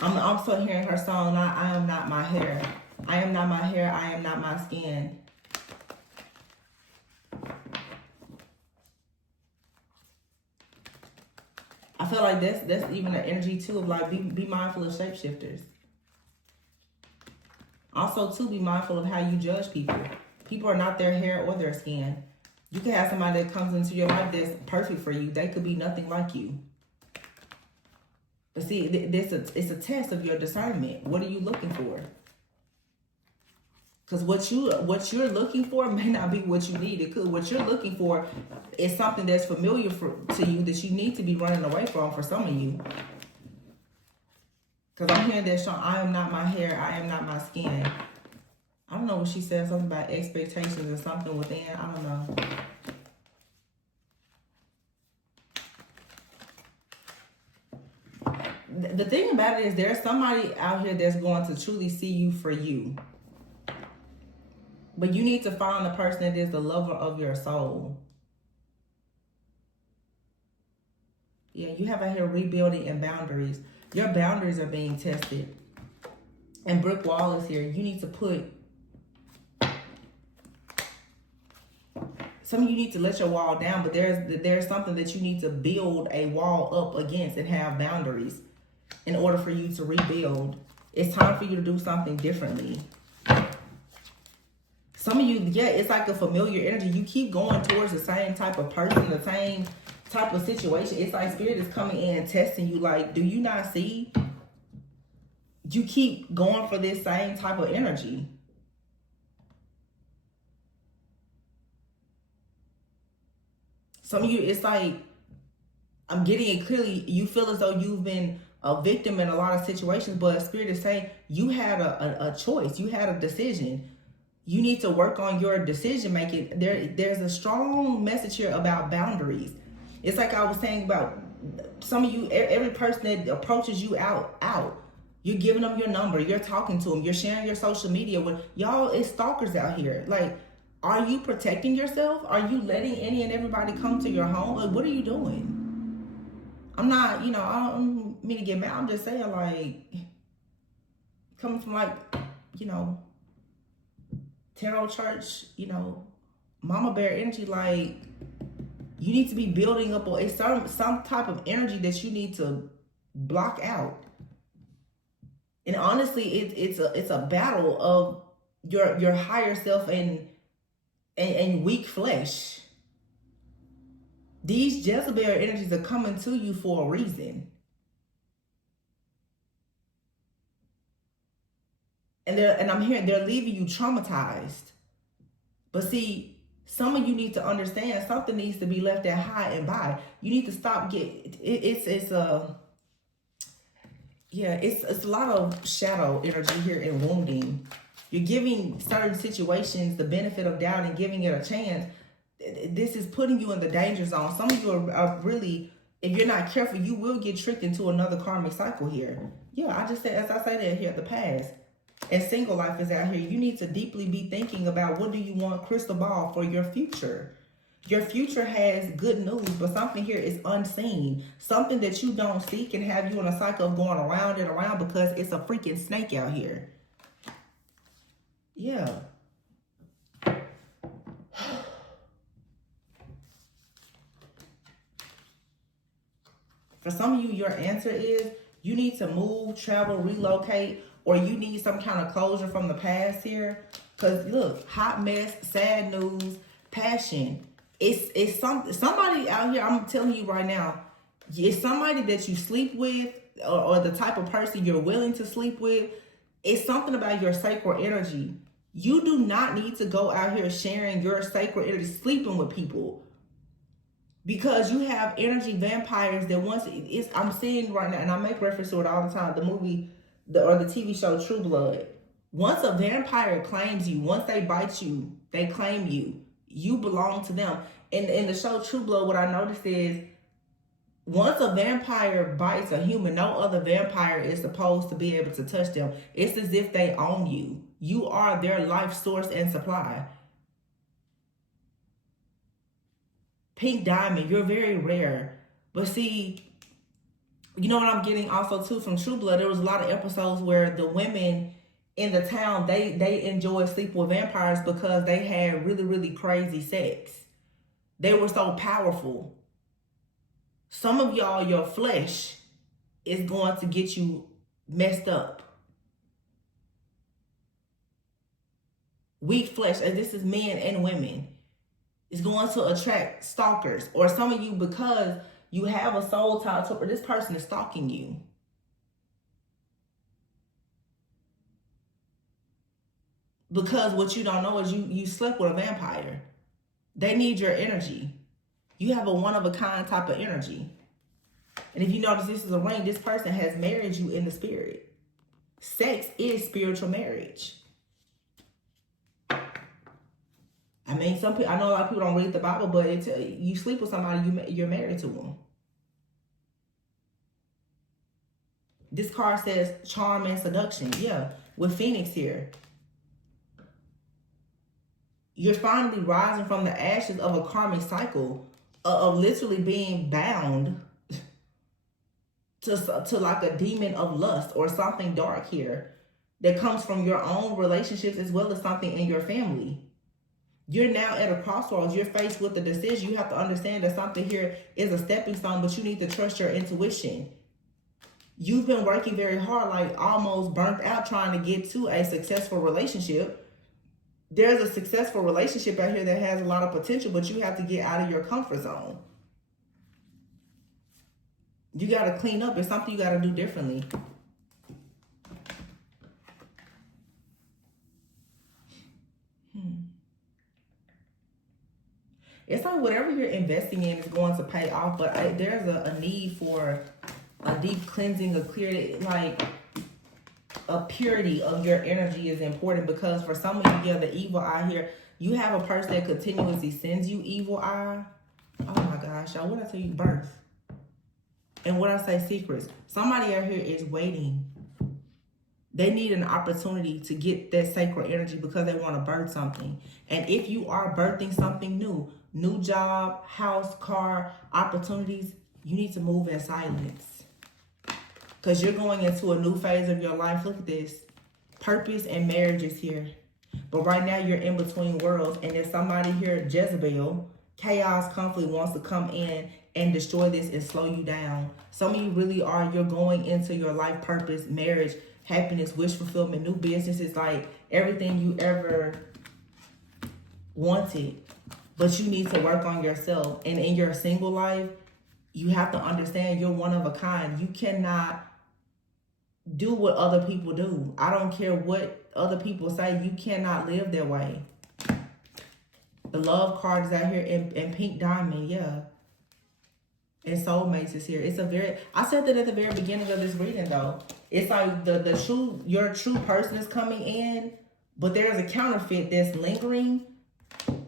I'm also hearing her song, I am not my hair. I am not my hair, I am not my skin. I feel like that's even an energy too of like be mindful of shapeshifters. Also too, be mindful of how you judge people. People are not their hair or their skin. You can have somebody that comes into your life that's perfect for you. They could be nothing like you. But see, it's a test of your discernment. What are you looking for? Because what you're looking for may not be what you need. It could. What you're looking for is something that's familiar to you that you need to be running away from for some of you. Because I'm hearing that song, I am not my hair, I am not my skin. I don't know what she said, something about expectations or something within. I don't know. The thing about it is there's somebody out here that's going to truly see you for you. But you need to find the person that is the lover of your soul. Yeah, you have out here rebuilding and boundaries. Your boundaries are being tested. And brick wall is here. You need to put... Some of you need to let your wall down, but there's something that you need to build a wall up against and have boundaries in order for you to rebuild. It's time for you to do something differently. Some of you, yeah, it's like a familiar energy. You keep going towards the same type of person, the same type of situation. It's like spirit is coming in and testing you. Like, do you not see? You keep going for this same type of energy. Some of you, it's like, I'm getting it clearly. You feel as though you've been a victim in a lot of situations, but spirit is saying you had a choice. You had a decision. You need to work on your decision making. There's a strong message here about boundaries. It's like I was saying about some of you, every person that approaches you out. You're giving them your number. You're talking to them. You're sharing your social media with y'all. It's stalkers out here. Like, are you protecting yourself? Are you letting any and everybody come to your home? Like, what are you doing? I'm not, you know, I don't mean to get mad. I'm just saying, like, coming from, like, you know, tarot church, you know, mama bear energy, like, you need to be building up a some type of energy that you need to block out. And honestly, it's a battle of your higher self and weak flesh. These Jezebel energies are coming to you for a reason. And I'm hearing they're leaving you traumatized. But see, some of you need to understand something needs to be left at high and by. You need to stop it's a lot of shadow energy here and wounding. You're giving certain situations the benefit of doubt and giving it a chance. This is putting you in the danger zone. Some of you are really, if you're not careful, you will get tricked into another karmic cycle here. Yeah, I just said, as I said here, the past. And single life is out here. You need to deeply be thinking about what do you want, crystal ball, for your future. Your future has good news, but something here is unseen. Something that you don't see can have you in a cycle of going around and around because it's a freaking snake out here. Yeah. For some of you, your answer is you need to move, travel, relocate, or you need some kind of closure from the past here. Because look, hot mess, sad news, passion. It's somebody out here, I'm telling you right now, it's somebody that you sleep with or the type of person you're willing to sleep with. It's something about your sacred energy. You do not need to go out here sharing your sacred energy, sleeping with people. Because you have energy vampires that once I'm seeing right now, and I make reference to it all the time, the movie or the TV show True Blood. Once a vampire claims you, once they bite you, they claim you. You belong to them. And in the show True Blood, what I noticed is once a vampire bites a human, no other vampire is supposed to be able to touch them. It's as if they own you. You are their life source and supply. Pink diamond, you're very rare. But see, you know what I'm getting also too from True Blood? There was a lot of episodes where the women in the town, they enjoyed sleeping with vampires because they had really, really crazy sex. They were so powerful. Some of y'all, your flesh is going to get you messed up. Weak flesh, and this is men and women, is going to attract stalkers. Or some of you, because you have a soul tie to, or this person is stalking you. Because what you don't know is you slept with a vampire. They need your energy. You have a one-of-a-kind type of energy. And if you notice this is a ring, this person has married you in the spirit. Sex is spiritual marriage. I mean, some people, I know a lot of people don't read the Bible, but you sleep with somebody, you're married to them. This card says charm and seduction. Yeah, with Phoenix here. You're finally rising from the ashes of a karmic cycle of literally being bound to like a demon of lust or something dark here that comes from your own relationships as well as something in your family. You're now at a crossroads. You're faced with a decision. You have to understand that something here is a stepping stone, but you need to trust your intuition. You've been working very hard, like almost burnt out trying to get to a successful relationship. There's a successful relationship out here that has a lot of potential, but you have to get out of your comfort zone. You got to clean up. It's something you got to do differently. It's like whatever you're investing in is going to pay off, but there's a need for a deep cleansing, a clear, like a purity of your energy is important, because for some of you, the evil eye here, you have a person that continuously sends you evil eye. Oh my gosh, y'all, what did I tell you? Birth. And what I say, secrets. Somebody out here is waiting. They need an opportunity to get that sacred energy because they want to birth something. And if you are birthing something new job, house, car, opportunities, you need to move in silence. Because you're going into a new phase of your life. Look at this. Purpose and marriage is here. But right now you're in between worlds. And there's somebody here, Jezebel, chaos, conflict, wants to come in and destroy this and slow you down. Some of you really are, you're going into your life purpose, marriage, happiness, wish fulfillment, new businesses, like everything you ever wanted. But you need to work on yourself. And in your single life, you have to understand you're one of a kind. You cannot do what other people do. I don't care what other people say. You cannot live their way. The love card is out here in pink diamond, yeah. And soulmates is here. It's a very, I said that at the very beginning of this reading though. It's like your true person is coming in, but there's a counterfeit that's lingering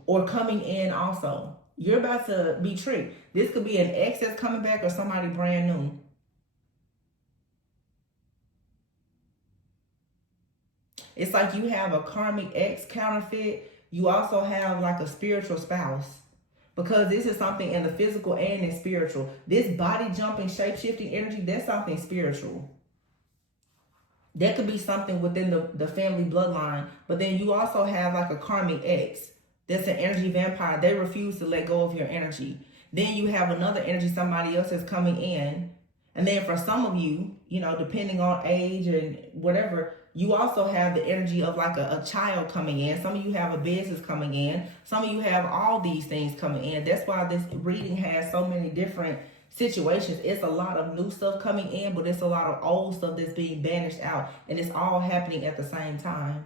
or coming in also. You're about to be tricked. This could be an ex that's coming back or somebody brand new. It's like you have a karmic ex counterfeit. You also have like a spiritual spouse. Because this is something in the physical and in spiritual. This body jumping, shape-shifting energy, that's something spiritual. That could be something within the family bloodline. But then you also have like a karmic ex. That's an energy vampire. They refuse to let go of your energy. Then you have another energy, somebody else is coming in. And then for some of you, you know, depending on age and whatever, you also have the energy of like a child coming in. Some of you have a business coming in. Some of you have all these things coming in. That's why this reading has so many different situations. It's a lot of new stuff coming in, but it's a lot of old stuff that's being banished out. And it's all happening at the same time.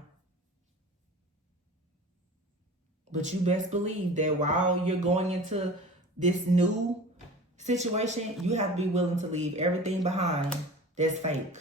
But you best believe that while you're going into this new situation, you have to be willing to leave everything behind that's fake.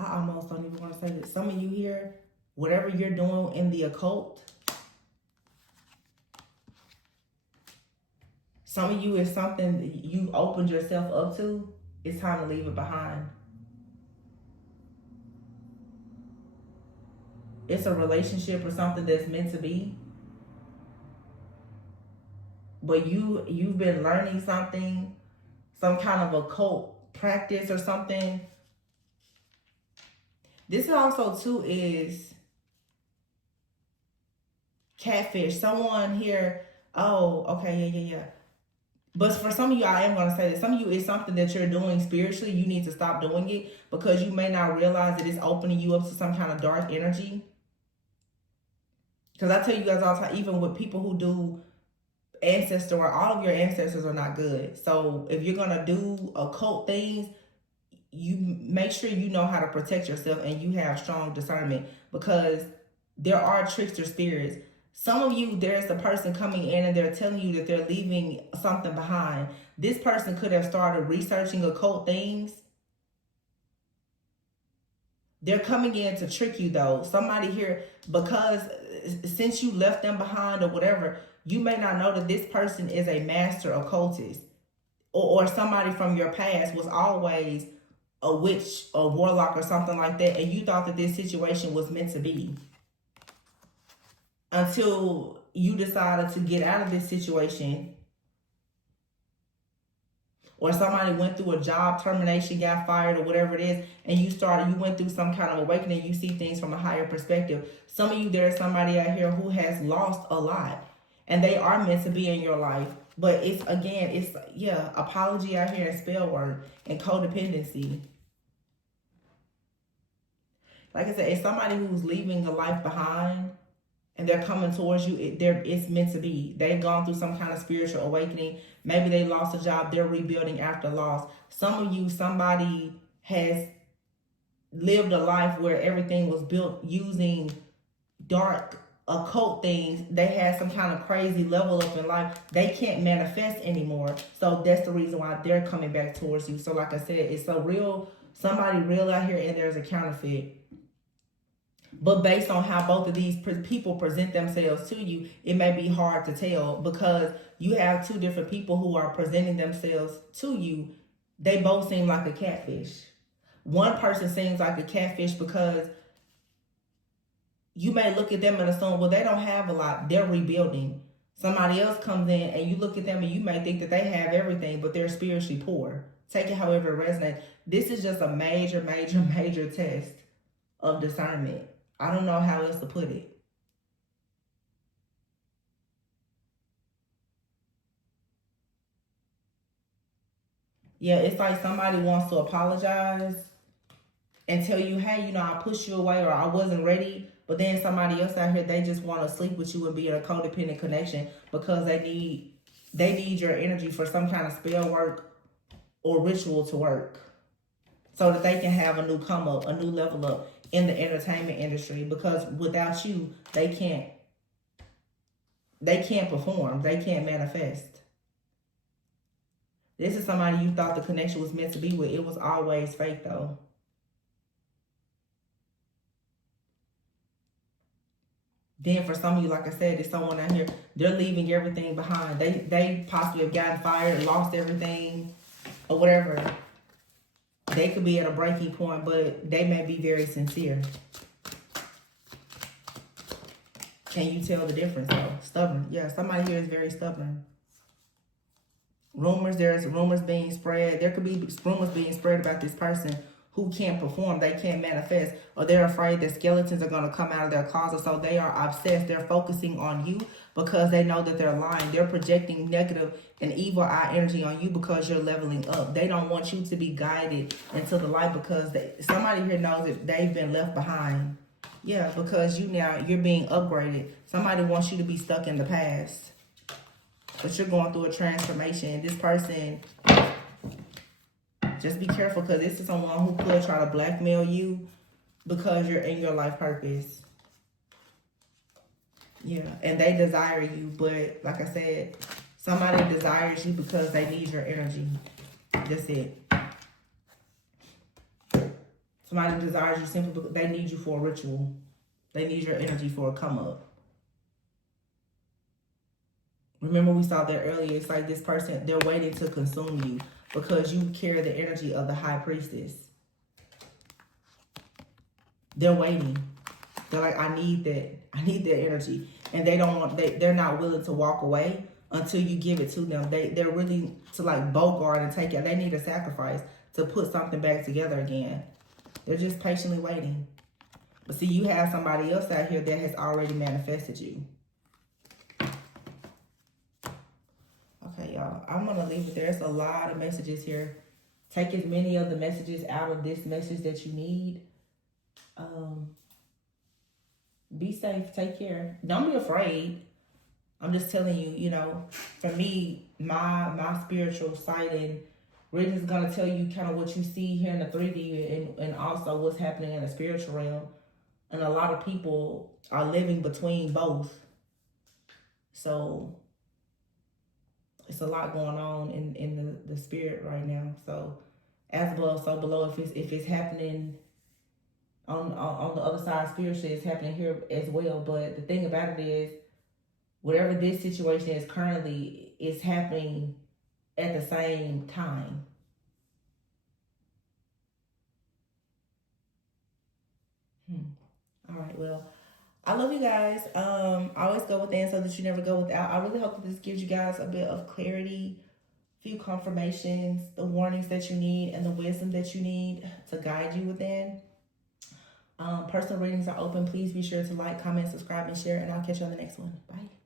I almost don't even want to say that. Some of you here, whatever you're doing in the occult, some of you is something that you opened yourself up to. It's time to leave it behind. It's a relationship or something that's meant to be. But you've been learning something, some kind of occult practice or something. This also too is catfish. Someone here, oh, okay, yeah. But for some of you, I am going to say that some of you, is something that you're doing spiritually. You need to stop doing it because you may not realize that it's opening you up to some kind of dark energy. Because I tell you guys all the time, even with people who do ancestor work, all of your ancestors are not good. So if you're going to do occult things, you make sure you know how to protect yourself and you have strong discernment, because there are trickster spirits. Some of you, there's the person coming in and they're telling you that they're leaving something behind. This person could have started researching occult things. They're coming in to trick you though. Somebody here, because since you left them behind or whatever, you may not know that this person is a master occultist, or somebody from your past was always a witch or warlock or something like that, and you thought that this situation was meant to be until you decided to get out of this situation, or somebody went through a job termination, got fired or whatever it is, and you went through some kind of awakening. You see things from a higher perspective. Some of you, there's somebody out here who has lost a lot and they are meant to be in your life. But it's apology out here and spell work and codependency. Like I said, it's somebody who's leaving a life behind and they're coming towards you. It's meant to be. They've gone through some kind of spiritual awakening. Maybe they lost a job. They're rebuilding after loss. Some of you, somebody has lived a life where everything was built using dark occult things, they had some kind of crazy level up in life, they can't manifest anymore. So that's the reason why they're coming back towards you. So like I said, it's a real, somebody real out here, and there's a counterfeit. But based on how both of these people present themselves to you, it may be hard to tell, because you have two different people who are presenting themselves to you. They both seem like a catfish. One person seems like a catfish because you may look at them and assume, well, they don't have a lot, they're rebuilding. Somebody else comes in and you look at them and you may think that they have everything, but they're spiritually poor. Take it however it resonates. This is just a major, major, major test of discernment. I don't know how else to put it. Yeah, it's like somebody wants to apologize and tell you, hey, you know, I pushed you away or I wasn't ready. But then somebody else out here, they just want to sleep with you and be in a codependent connection because they need your energy for some kind of spell work or ritual to work, so that they can have a new come up, a new level up in the entertainment industry. Because without you, they can't perform, they can't manifest. This is somebody you thought the connection was meant to be with. It was always fake though. Then for some of you, like I said, there's someone out here, they're leaving everything behind. They possibly have gotten fired, lost everything, or whatever. They could be at a breaking point, but they may be very sincere. Can you tell the difference though? Stubborn. Yeah, somebody here is very stubborn. Rumors, there's rumors being spread. There could be rumors being spread about this person who can't perform, they can't manifest, or they're afraid that skeletons are going to come out of their closet. So they are obsessed. They're focusing on you because they know that they're lying. They're projecting negative and evil eye energy on you because you're leveling up. They don't want you to be guided into the light because somebody here knows that they've been left behind. Yeah, because you're being upgraded. Somebody wants you to be stuck in the past, but you're going through a transformation. This person, just be careful, because this is someone who could try to blackmail you because you're in your life purpose. Yeah, and they desire you, but like I said, somebody desires you because they need your energy. That's it. Somebody desires you simply because they need you for a ritual. They need your energy for a come up. Remember we saw that earlier. It's like this person, they're waiting to consume you because you carry the energy of the high priestess. They're waiting. They're like, I need that. I need their energy. And they're not willing to walk away until you give it to them. They're really to like bogart and take it. They need a sacrifice to put something back together again. They're just patiently waiting. But see, you have somebody else out here that has already manifested you. Okay, y'all, I'm going to leave it there. There's a lot of messages here. Take as many of the messages out of this message that you need. Be safe. Take care. Don't be afraid. I'm just telling you, you know, for me, my spiritual sight and reading is going to tell you kind of what you see here in the 3D and also what's happening in the spiritual realm. And a lot of people are living between both. So it's a lot going on in the spirit right now. So as above, so below. If it's happening on the other side spiritually, it's happening here as well. But the thing about it is, whatever this situation is currently, is happening at the same time. All right, well, I love you guys. I always go within so that you never go without. I really hope that this gives you guys a bit of clarity, few confirmations, the warnings that you need, and the wisdom that you need to guide you within. Personal readings are open. Please be sure to like, comment, subscribe, and share, and I'll catch you on the next one. Bye.